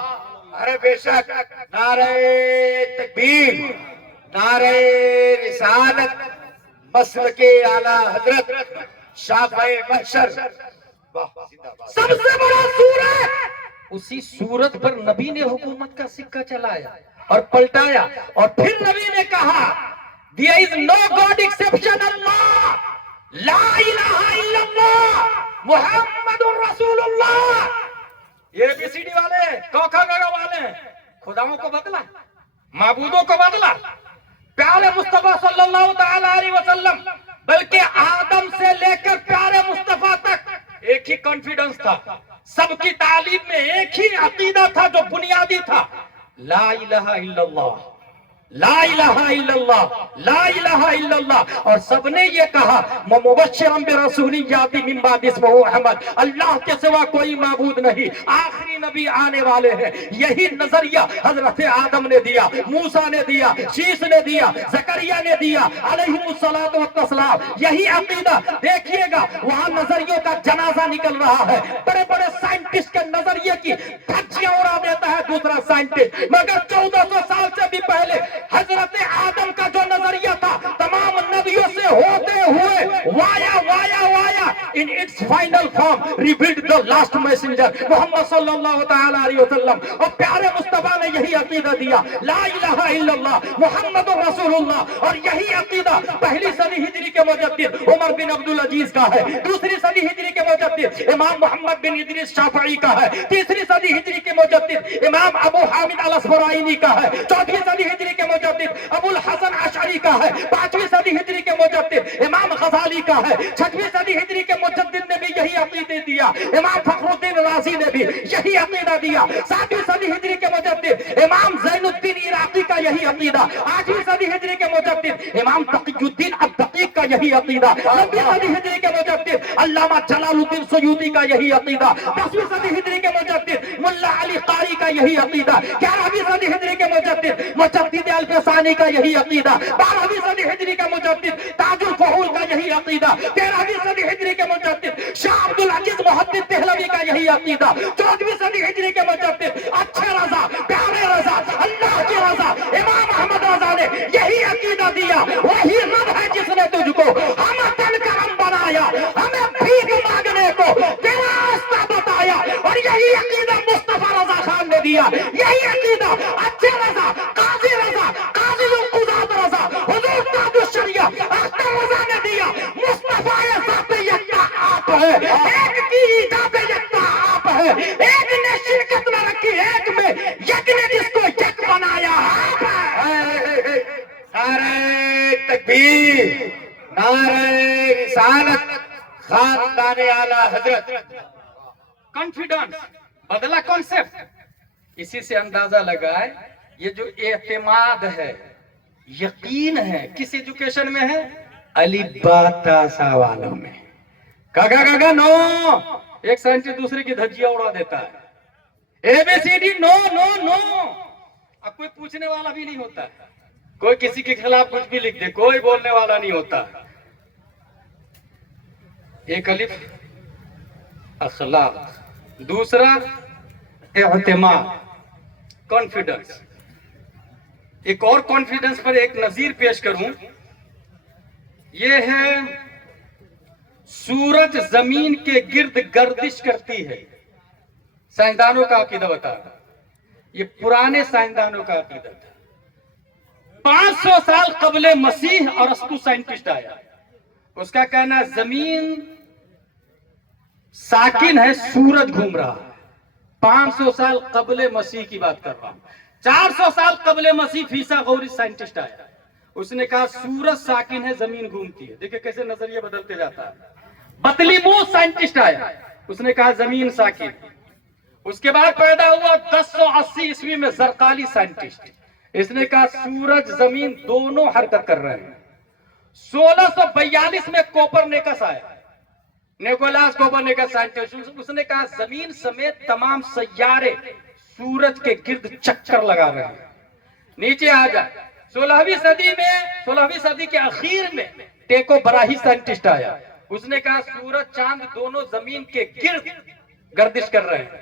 ارے بے شک نعرہ تکبیر، نعرہ رسالت، مسلک اعلی حضرت شافع محشر، سب سے بڑا سورت، اسی صورت پر نبی نے حکومت کا سکہ چلایا اور پلٹایا، اور پھر نبی نے کہا there is no God exception Allah، لا الہ الا اللہ محمد رسول اللہ۔ یہ بی سی ڈی والے، کوکا گاگا والے خداؤں کو بدلا، معبودوں کو بدلا، پیارے مصطفیٰ صلی اللہ تعالی علیہ وسلم، بلکہ آدم سے لے کر پیارے مصطفیٰ تک ایک ہی کانفیڈنس تھا، سب کی تعلیم میں ایک ہی عقیدہ تھا جو بنیادی تھا، لا الہ الا اللہ، لا الہ الا اللہ، لا الہ الا اللہ۔ اور سب نے یہ کہا مبشرا برسول یاتی من بعد اسمہ احمد، اللہ کے سوا کوئی معبود نہیں، آخری نبی آنے والے ہیں۔ یہی نظریہ حضرت آدم نے دیا، موسیٰ نے دیا، شیس نے دیا، زکریا نے دیا علیہ الصلوۃ والسلام۔ یہی عقیدہ دیکھیے گا، وہاں نظریوں کا جنازہ نکل رہا ہے، بڑے بڑے سائنٹسٹ کے نظریے کی دھجیاں اڑا دیتا ہے دوسرا سائنٹسٹ، مگر 1400 سال سے بھی پہلے حضرت آدم کا جو نظریہ تھا تمام نبیوں سے ہوتے ہوئے وایا وایا وایا in its final form revealed the last messenger محمد صلی اللہ تعالی علیہ وسلم۔ اور پیارے مصطفیٰ نے یہی عقیدہ دیا، لا الہ الا اللہ محمد رسول اللہ۔ اور یہی عقیدہ پہلی صدی ہجری کے مجدد عمر بن عبدالعزیز کا ہے، دوسری صدی ہجری کے مجدد امام محمد بن ادریس شافعی کا ہے، تیسری صدی ہجری کے مجدد امام ابو حامد الاسفرائینی کا ہے، چوتھی صدی ہجری کے مجدد ابو الحسن اشعری کا ہے، پانچویں صدی ہجری کے مجدد امام غزالی کا ہے، چھٹویں صدی ہجری کے مجدد نے بھی یہی عقیدہ دیا، امام فخر الدین رازی نے بھی یہی عقیدہ دیا، ساتویں صدی ہجری کے مجدد امام زین الدین عراقی کا یہی عقیدہ، آٹھویں صدی ہجری کے مجدد امام تقی الدین الدقیق کا یہی عقیدہ، نویں صدی ہجری کے مجدد علامہ جلال الدین سیوطی کا یہی عقیدہ، 10ویں صدی ہجری کے مجدد ملا علی قاری کا یہی عقیدہ، 11ویں صدی ہجری کے مجدد مجدد الفسانی کا یہی عقیدہ، 12ویں صدی ہجری کا مجدد تاج الفحول کا یہی عقیدہ، 13ویں صدی ہجری کے مجدد شاہ عبد العزیز محدث دہلوی کا یہی عقیدہ، 14ویں صدی ہجری کے مجدد اچھے رضا، پیارے رضا، اللہ کی رضا امام احمد رضا نے یہی عقیدہ دیا۔ وہی رب ہے جس نے تجھ کو ہم تن کرم بنایا، ہمیں بھیک مانگنے کو تیرا راستہ بتایا، اور یہی عقیدہ مصطفیٰ رضا خان نے دیا، یہی عقیدہ اچھے رضا، قاضی رضا، قاضی القضات رضا، حضور تاج الشریعہ اختر رضا نے دیا۔ مصطفیٰ ذات یکتا آپ ہے، ایک کی ذات یکتا آپ ہے، ایک نے شرکت نہ رکھی ایک میں، یک نے جس کو یک بنایا آپ ہے۔ نعرہ تکبیر، نعرہ رسالت، خاندان اعلی حضرت، کانفیڈنس بدلا کانسیپٹ، اسی سے اندازہ لگائے یہ جو اعتماد ہے، یقین ہے، کس ایجوکیشن میں ہے؟ علی باتا سوالوں میں۔ کاگا کاگا نو، ایک سائنٹسٹ دوسرے کی دھجیاں اڑا دیتا ہے، اے بی سی ڈی نو نو نو، اب کوئی پوچھنے والا بھی نہیں ہوتا، کوئی کسی کے خلاف کچھ بھی لکھ دے، کوئی بولنے والا نہیں ہوتا۔ ایک الف اخلاق، دوسرا اعتماد، کانفیڈنس۔ ایک اور کانفیڈنس پر ایک نظیر پیش کروں، یہ ہے سورج زمین کے گرد گردش کرتی ہے، سائنسدانوں کا عقیدہ بتا رہا، یہ پرانے سائنسدانوں کا عقیدہ تھا۔ 500 سال قبل مسیح ارسطو سائنٹسٹ آیا، اس کا کہنا ہے زمین ساکن ہے، سورج گھوم رہا ہے۔ 500 سال قبل مسیح کی بات کر رہا ہوں۔ 400 سال قبل مسیح فیسا غوری سائنٹسٹ آیا، اس نے کہا سورج ساکن ہے، زمین گھومتی ہے۔ دیکھیں کیسے نظریہ بدلتے جاتا ہے۔ بطلیموس سائنٹسٹ آیا، اس نے کہا زمین ساکن۔ اس کے بعد پیدا ہوا 1080 عیسوی میں زرقالی سائنٹسٹ، اس نے کہا سورج زمین دونوں حرکت کر رہے ہیں۔ 1642 میں کوپرنیکس آیا، نیکولاس کوپرنیکس سائنٹسٹ، اس نے کہا زمین سمیت تمام سیارے سورج کے گرد چکر لگا رہے ہیں۔ نیچے آ جائے 16ویں صدی کے اخیر میں ٹیکو براہی سائنٹسٹ آیا، اس نے کہا سورج چاند دونوں زمین کے گرد گردش کر رہے ہیں۔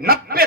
90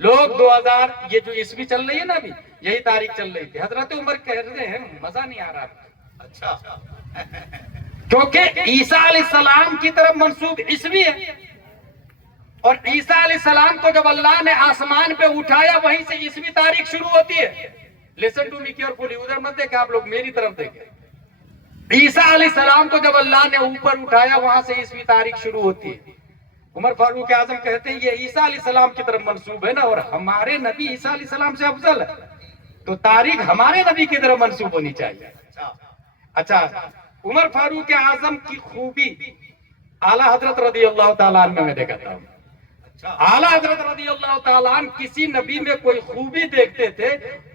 لوگ 2000 یہ جو عیسوی چل رہی ہے نا ابھی یہی تاریخ چل رہی تھی. حضرت عمر کہہ رہے ہیں مزہ نہیں آ رہا. اچھا کیونکہ عیسیٰ علیہ السلام کی طرف منسوب عیسوی ہے اور عیسیٰ علیہ السلام کو جب اللہ نے آسمان پہ اٹھایا وہیں سے عیسوی تاریخ شروع ہوتی ہے. لسن ٹو می کیئرفلی, ادھر مت دیکھیں آپ لوگ, میری طرف دیکھیں. عیسیٰ علیہ السلام کو جب اللہ نے اوپر اٹھایا وہاں سے عیسوی تاریخ شروع ہوتی ہے. عمر فاروق اعظم کہتے ہیں یہ عیسیٰ علیہ السلام کی طرف منسوب ہے نا, اور ہمارے نبی عیسیٰ علیہ السلام سے افضل ہے تو تاریخ ہمارے نبی کی طرف منسوب ہونی چاہیے. اچھا, عمر فاروق اعظم کی خوبی اعلیٰ حضرت رضی اللہ تعالیٰ عنہ میں دیکھتا ہوں. اعلیٰ حضرت رضی اللہ تعالیٰ عنہ کسی نبی میں کوئی خوبی دیکھتے تھے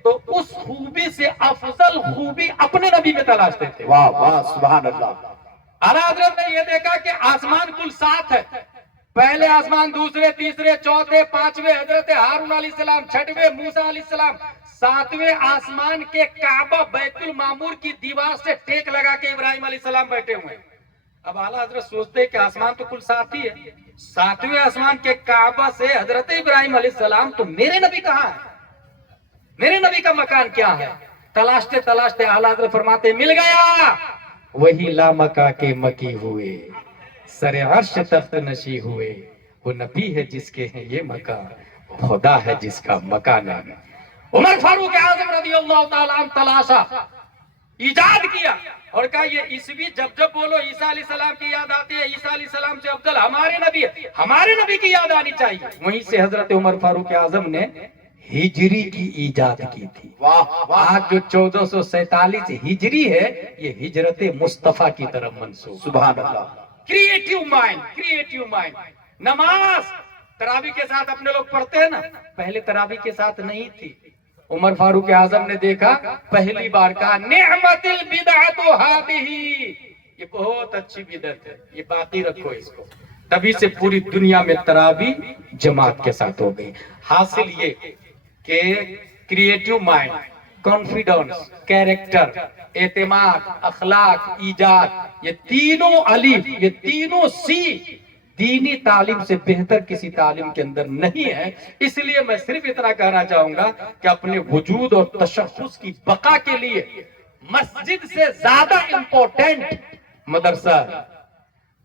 تو اس خوبی سے افضل خوبی اپنے نبی میں تلاشتے تھے. واہ واہ سبحان اللہ. اعلیٰ حضرت نے یہ دیکھا کہ آسمان کل 7 ہے. پہلے آسمان, دوسرے, تیسرے, چوتھے, 5ویں حضرت ہارون علیہ السلام, 6ویں موسیٰ علیہ السلام, 7ویں آسمان کے کعبہ بیت المعمور کی دیوار سے ٹیک لگا کے ابراہیم علیہ السلام بیٹھے ہوئے. اب اعلیٰ حضرت سوچتے ہیں کہ آسمان تو کل 7 ہی ہے, 7ویں آسمان کے کعبہ سے حضرت ابراہیم علیہ السلام, تو میرے نبی کہاں ہے, میرے نبی کا مکان کیا ہے؟ تلاشتے تلاشتے اعلیٰ حضرت فرماتے مل گیا, وہی لامکا کے مکی ہوئے, سر عرش تخت نشی ہوئے, وہ نبی ہے جس کے ہیں یہ مکان, خدا ہے جس کا مکان ہے. عمر فاروق اعظم رضی اللہ تعالیٰ عنہ تلاشا, ایجاد کیا اور کہا یہ عیسوی جب جب بولو عیسیٰ علیہ السلام کی یاد آتی ہے, عیسیٰ علیہ السلام سے افضل ہمارے نبی ہے, ہمارے نبی کی یاد آنی چاہیے. وہیں سے حضرت عمر فاروق اعظم نے ہجری کی ایجاد کی تھی. آج جو 1447 ہجری ہے یہ ہجرت مصطفیٰ کی طرف منسوب. سبحان اللہ. Creative mind, creative mind. نماز تراویح کے ساتھ اپنے لوگ پڑھتے ہیں نا, پہلے تراویح کے ساتھ نہیں تھی. عمر فاروق اعظم نے دیکھا, پہلی بار کہا نعمت البدعۃ ہذہ, یہ بہت اچھی بدعت ہے, یہ باقی رکھو اس کو. تبھی سے پوری دنیا میں تراویح جماعت کے ساتھ ہو گئی. حاصل یہ کہ کریٹیو مائنڈ, کانفیڈنس, کیریکٹر, اعتماد, اخلاق, ایجاد, یہ تینوں الف, یہ تینوں سی دینی تعلیم سے بہتر کسی تعلیم کے اندر نہیں ہے. اس لیے میں صرف اتنا کہنا چاہوں گا کہ اپنے وجود اور تشخص کی بقا کے لیے مسجد سے زیادہ امپورٹنٹ مدرسہ ہے.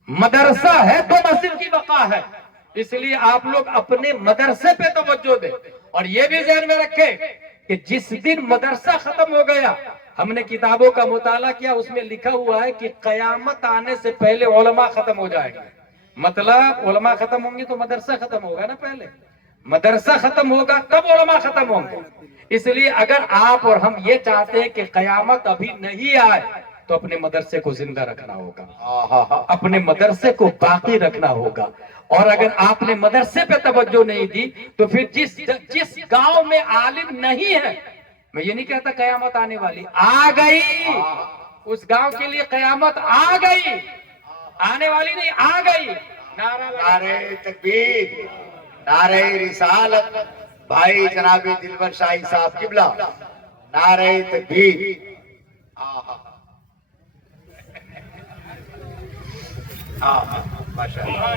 مدرسہ ہے تو مسجد کی بقا ہے. اس لیے آپ لوگ اپنے مدرسے پہ توجہ دیں اور یہ بھی ذہن میں رکھیں کہ جس دن مدرسہ ختم ہو گیا, ہم نے کتابوں کا مطالعہ کیا, اس میں لکھا ہوا ہے کہ قیامت آنے سے پہلے علماء ختم ہو جائیں گے. مطلب علماء ختم ہوں گے تو مدرسہ ختم ہوگا نا, پہلے مدرسہ ختم ہوگا تب علماء ختم ہوں گے. اس لیے اگر آپ اور ہم یہ چاہتے ہیں کہ قیامت ابھی نہیں آئے تو اپنے مدرسے کو زندہ رکھنا ہوگا, اپنے مدرسے کو باقی رکھنا ہوگا. اور اگر آپ نے مدرسے پہ توجہ نہیں دی تو پھر جس گاؤں میں عالم نہیں ہے, میں یہ نہیں کہتا قیامت آنے والی, آ گئی, اس گاؤں کے لیے قیامت آ گئی, آنے والی نہیں, آ گئی. نعرہ تکبیر, نعرہ رسالت, بھائی جناب دلبر شاہی صاحب قبلہ, نعرہ تکبیر. ماشاءاللہ,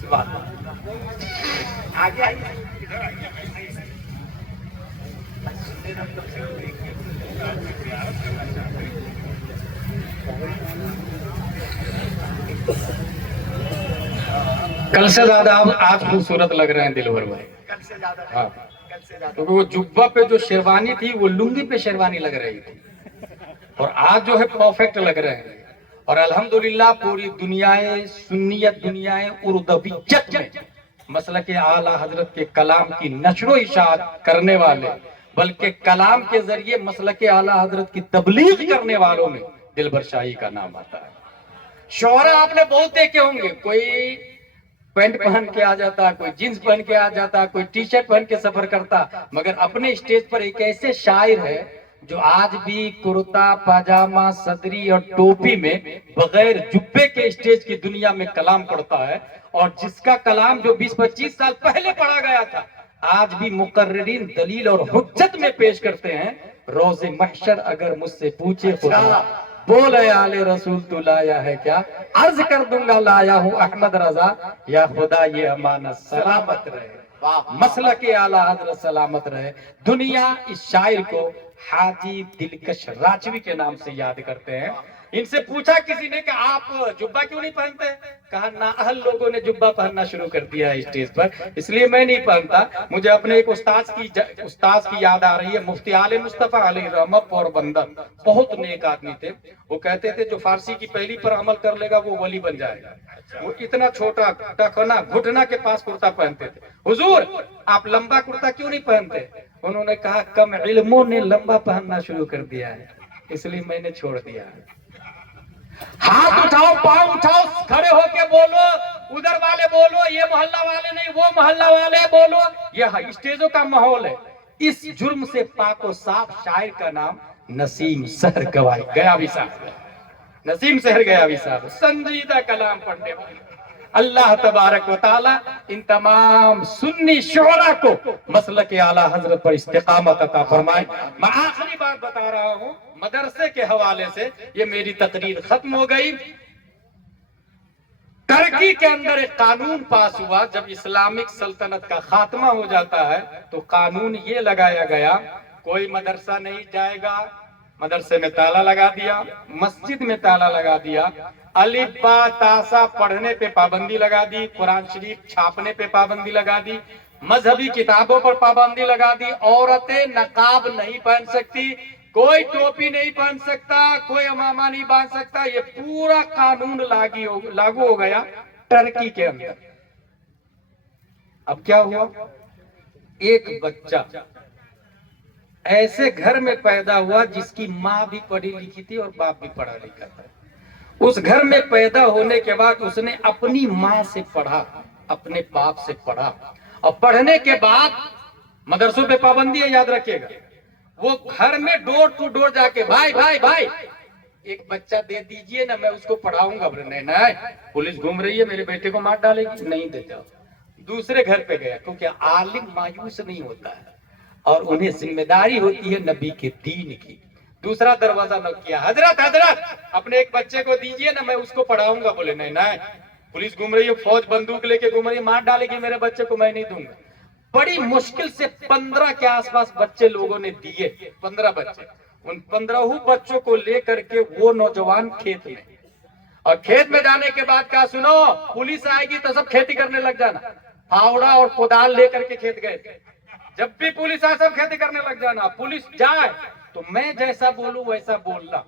سبحان اللہ. آگے آئیے. کل سے زیادہ آپ آج خوبصورت لگ رہے ہیں دلبر بھائی. کل سے زیادہ, ہاں, کل سے زیادہ. کیونکہ وہ جبہ پہ جو شیروانی تھی وہ لنگی پہ شیروانی لگ رہی تھی, اور آج جو ہے پرفیکٹ لگ رہے ہیں. اور الحمدللہ پوری دنیائے سنیت, دنیائے اردویت میں مسلک اعلیٰ حضرت کے کلام کی نشر و اشاعت کرنے والے, بلکہ کلام کے ذریعے مسلک اعلیٰ حضرت کی تبلیغ کرنے والوں میں دلبر شاہی کا نام آتا ہے. شعرا آپ نے بہت دیکھے ہوں گے, کوئی پینٹ پہن کے آ جاتا, کوئی جینس پہن کے آ جاتا, کوئی ٹی شرٹ پہن کے سفر کرتا, مگر اپنے اسٹیج پر ایک ایسے شاعر ہے جو آج بھی کرتا پاجامہ, صدری اور ٹوپی میں بغیر جبے کے اسٹیج کی دنیا میں کلام پڑھتا ہے, اور جس کا کلام جو 20-25 سال پہلے پڑھا گیا تھا آج بھی مقررین دلیل اور حجت میں پیش کرتے ہیں. روز محشر اگر مجھ سے پوچھے خدا بول اے آل رسول تو لایا ہے کیا؟ عرض کر دوں گا لایا ہوں احمد رضا، یا خدا یہ امانت سلامت رہے، مسلک اعلیٰ حضرت سلامت رہے۔ دنیا اس شاعر کو حاجی دلکش راجوی کے نام سے یاد کرتے ہیں۔ ان سے پوچھا کسی نے کہ آپ جبہ کیوں نہیں پہنتے؟ کہا نااہل لوگوں نے جبہ پہننا شروع کر دیا ہے اسٹیج پر، اس لیے میں نہیں پہنتا۔ مجھے اپنے ایک استاذ کی یاد آ رہی ہے، مفتی عالم مصطفیٰ علیہ رحمت پوربندر، بہت نیک آدمی تھے۔ وہ کہتے تھے جو فارسی کی پہلی پر عمل کر لے گا وہ ولی بن جائے گا۔ وہ اتنا چھوٹا ٹخنا گھٹنا کے پاس کرتا پہنتے تھے۔ حضور آپ لمبا کرتا کیوں نہیں پہنتے؟ انہوں نے کہا کم علموں نے لمبا پہننا شروع کر دیا ہے، اس لیے میں نے چھوڑ دیا ہے۔ ہاتھ اٹھاؤ، پاؤں اٹھاؤ، کھڑے ہو کے بولو، ادھر والے بولو، یہ محلہ والے نہیں وہ محلہ والے بولو۔ یہ اسٹیجوں کا ماحول ہے۔ اس جرم سے پاک و صاف شاعر کا نام نسیم سحر گیا بھی صاحب، نسیم سحر گیا بھی صاحب، سنجیدہ کلام پڑھنے والے۔ اللہ تبارک و تعالی ان تمام سنی شعراء کو مسلک اعلیٰ حضرت پر استقامت عطا فرمائے۔ میں آخری بات بتا رہا ہوں مدرسے کے حوالے سے، یہ میری تقریر ختم ہو گئی۔ ترکی کے اندر ایک قانون پاس ہوا، جب اسلامک سلطنت کا خاتمہ ہو جاتا ہے تو قانون یہ لگایا گیا کوئی مدرسہ نہیں جائے گا، مدرسے میں تالا لگا دیا، مسجد میں تالا لگا دیا، الف با تا سا پڑھنے پہ پابندی لگا دی، قرآن شریف چھاپنے پہ پابندی لگا دی، مذہبی کتابوں پر پابندی لگا دی، عورتیں نقاب نہیں پہن سکتی، کوئی ٹوپی نہیں پہن سکتا، کوئی امامہ نہیں باندھ سکتا۔ یہ پورا قانون لاگو ہو گیا ترکی کے اندر۔ اب کیا ہوا؟ ایک بچہ ایسے گھر میں پیدا ہوا جس کی ماں بھی پڑھی لکھی تھی اور باپ بھی پڑھا لکھا تھا۔ اس گھر میں پیدا ہونے کے بعد اس نے اپنی ماں سے پڑھا، اپنے باپ سے پڑھا، اور پڑھنے کے بعد مدرسوں پہ پابندی ہے، یاد رکھیے گا۔ وہ گھر میں ڈور ٹو ڈور جا کے بھائی بھائی بھائی ایک بچہ دے دیجئے نا، میں اس کو پڑھاؤں گا۔ نہیں، پولیس گھوم رہی ہے، میرے بیٹے کو مار ڈالے گی، نہیں دے جاؤ۔ دوسرے گھر پہ گیا، کیونکہ عالم مایوس نہیں ہوتا ہے اور انہیں ذمہ داری ہوتی ہے نبی کے دین کی۔ دوسرا دروازہ نوک کیا، حضرت اپنے ایک بچے کو دیجئے نا، میں اس کو پڑھاؤں گا۔ بولے نہیں، پولیس گھوم رہی ہے، فوج بندوق لے کے گھوم رہی ہے، مار ڈالے گی میرے بچے کو، میں نہیں دوں گا۔ بڑی مشکل سے 15 کے آس پاس بچے لوگوں نے دیے، 15 بچے۔ ان 15 بچوں کو لے کر کے وہ نوجوان کھیت میں، اور کھیت میں جانے کے بعد کہا سنو پولیس آئے گی تو سب کھیتی کرنے لگ جانا۔ پھاوڑا اور کودال لے کر کے کھیت گئے تھے، جب بھی پولیس آئے سب کھیتی کرنے لگ جانا، پولیس جائے تو میں جیسا بولوں ویسا بولنا۔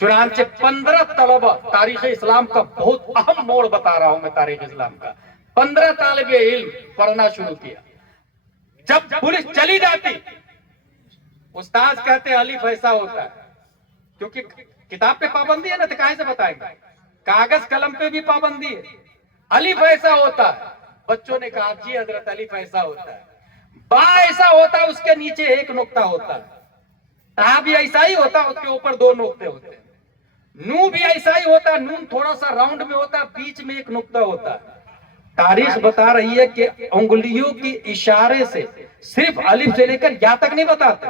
چنانچہ 15 طلبہ، تاریخ اسلام کا بہت اہم موڑ بتا رہا ہوں میں تاریخ اسلام کا، 15 طالب علم پڑھنا شروع کیا۔ جب پولیس چلی جاتی، استاذ کہتے الف ایسا ہوتا ہے، کیونکہ کتاب پہ پابندی ہے نا، تو کہاں سے بتائیں گے؟ کاغذ قلم پہ بھی پابندی ہے، الف ایسا ہوتا ہے۔ بچوں نے کہا جی حضرت الف ایسا ہوتا ہے، با ایسا ہوتا ہے، اس کے نیچے ایک نقطہ ہوتا ہے، تا بھی ایسا ہی ہوتا ہے، اس کے اوپر 2 نقطے ہوتے ہیں، نو بھی ایسا ہی ہوتا ہے، نون تھوڑا سا راؤنڈ میں ہوتا ہے، بیچ میں ایک نقطہ ہوتا ہے۔ تاریخ بتا رہی ہے کہ انگلیوں کے اشارے سے صرف الف سے لے کر یا تک نہیں بتاتے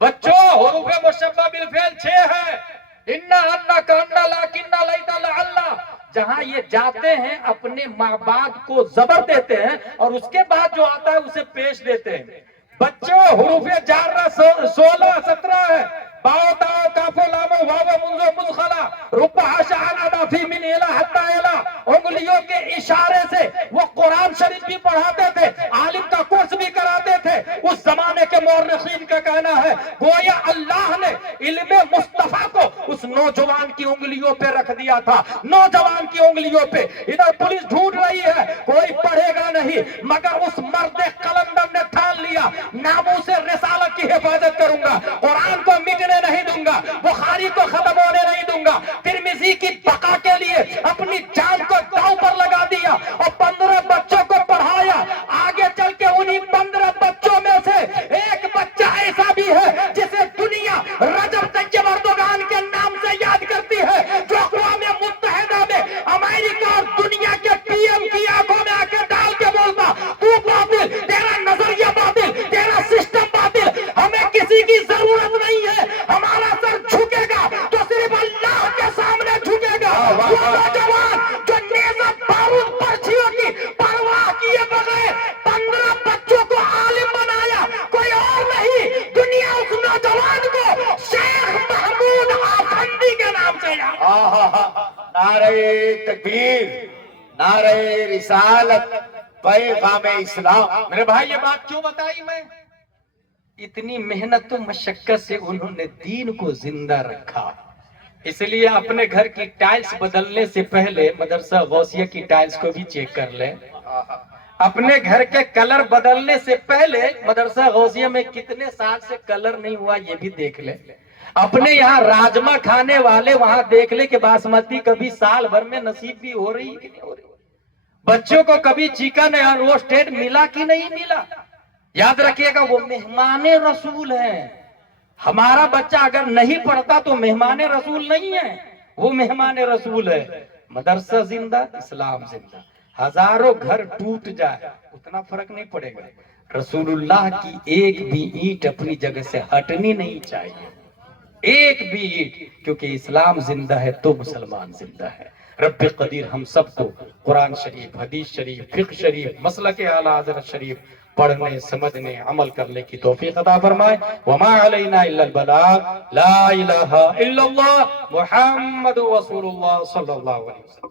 بچوں۔ حروف مشبہ بالفعل 6 ہے، انا انا کانا لاکنا لیتا لعلا۔ جہاں یہ جاتے ہیں اپنے ماں باپ کو زبر دیتے ہیں اور اس کے بعد جو آتا ہے اسے پیش دیتے ہیں۔ بچوں حروف جارہ 16 17 ہے، باؤ تاؤ کافو لامو واو منزو مزخلا ربع شعنا دافی من الہ حتی الہ۔ انگلیوں کے اشارے سے وہ قرآن شریف بھی پڑھاتے تھے، عالم کا کورس بھی کراتے تھے۔ اس زمانے کے مورخین کا کہنا ہے گویا اللہ نے علم مصطفیٰ کو اس نوجوان کی انگلیوں پہ رکھ دیا تھا، نوجوان کی انگلیوں پہ۔ ادھر پولیس ڈھونڈ رہی ہے، کوئی پڑھے گا نہیں، مگر اس مرد قلندر نے ٹھان لیا ناموس رسالت کی حفاظت کروں گا، قرآن کو مٹنے نہیں دوں گا، بخاری کو ختم ہونے نہیں دوں گا، ترمذی کی بقا کے لیے اپنی جان کو داؤ پر لگا دیا اور 15 بچوں کو پڑھایا۔ آگے چل کے انہی 15 بچوں میں سے ایک بچہ ایسا بھی ہے جسے دنیا رجب طیب اردوغان کے نام سے یاد کرتی ہے، جو اقوام متحدہ میں امریکہ اور دنیا کے پی ایم کی آنکھوں میں آ کے ڈال کے بولتا تو باطل، تیرا نظریہ باطل، تیرا سسٹم باطل، ہمیں کسی کی ضرورت نہیں ہے، ہمارا سر جھکے گا تو صرف اللہ نعرہ تکبیر، نعرہ رسالت، پیغام اسلام۔ میرے بھائی یہ بات کیوں بتائی میں؟ اتنی محنت و مشقت سے انہوں نے دین کو زندہ رکھا، اس لیے اپنے گھر کی ٹائلز بدلنے سے پہلے مدرسہ غوثیہ کی ٹائلز کو بھی چیک کر لیں۔ اپنے گھر کے کلر بدلنے سے پہلے مدرسہ غوثیہ میں کتنے سال سے کلر نہیں ہوا یہ بھی دیکھ لیں۔ اپنے یہاں راجمہ کھانے والے وہاں دیکھ لیں کہ باسمتی کبھی سال بھر میں نصیب بھی ہو رہی کہ نہیں ہو رہی، بچوں کو کبھی چکن یا روسٹیڈ ملا کہ نہیں ملا۔ یاد رکھیے گا وہ مہمان رسول ہیں، ہمارا بچہ اگر نہیں پڑھتا تو مہمان رسول نہیں ہے، وہ مہمان رسول ہے۔ مدرسہ زندہ، اسلام زندہ، ہزاروں گھر ٹوٹ جائے اتنا فرق نہیں پڑے گا، رسول اللہ کی ایک بھی اینٹ اپنی جگہ سے ہٹنی نہیں چاہیے، ایک بھی اینٹ، کیونکہ اسلام زندہ ہے تو مسلمان زندہ ہے۔ رب قدیر ہم سب کو قرآن شریف، حدیث شریف، فقہ شریف، مسلک اعلیٰ حضرت شریف پڑھنے، سمجھنے، عمل کرنے کی توفیق عطا فرمائے۔ وما علینا الا البلاغ، لا الہ الا اللہ محمد رسول اللہ صلی اللہ علیہ وسلم۔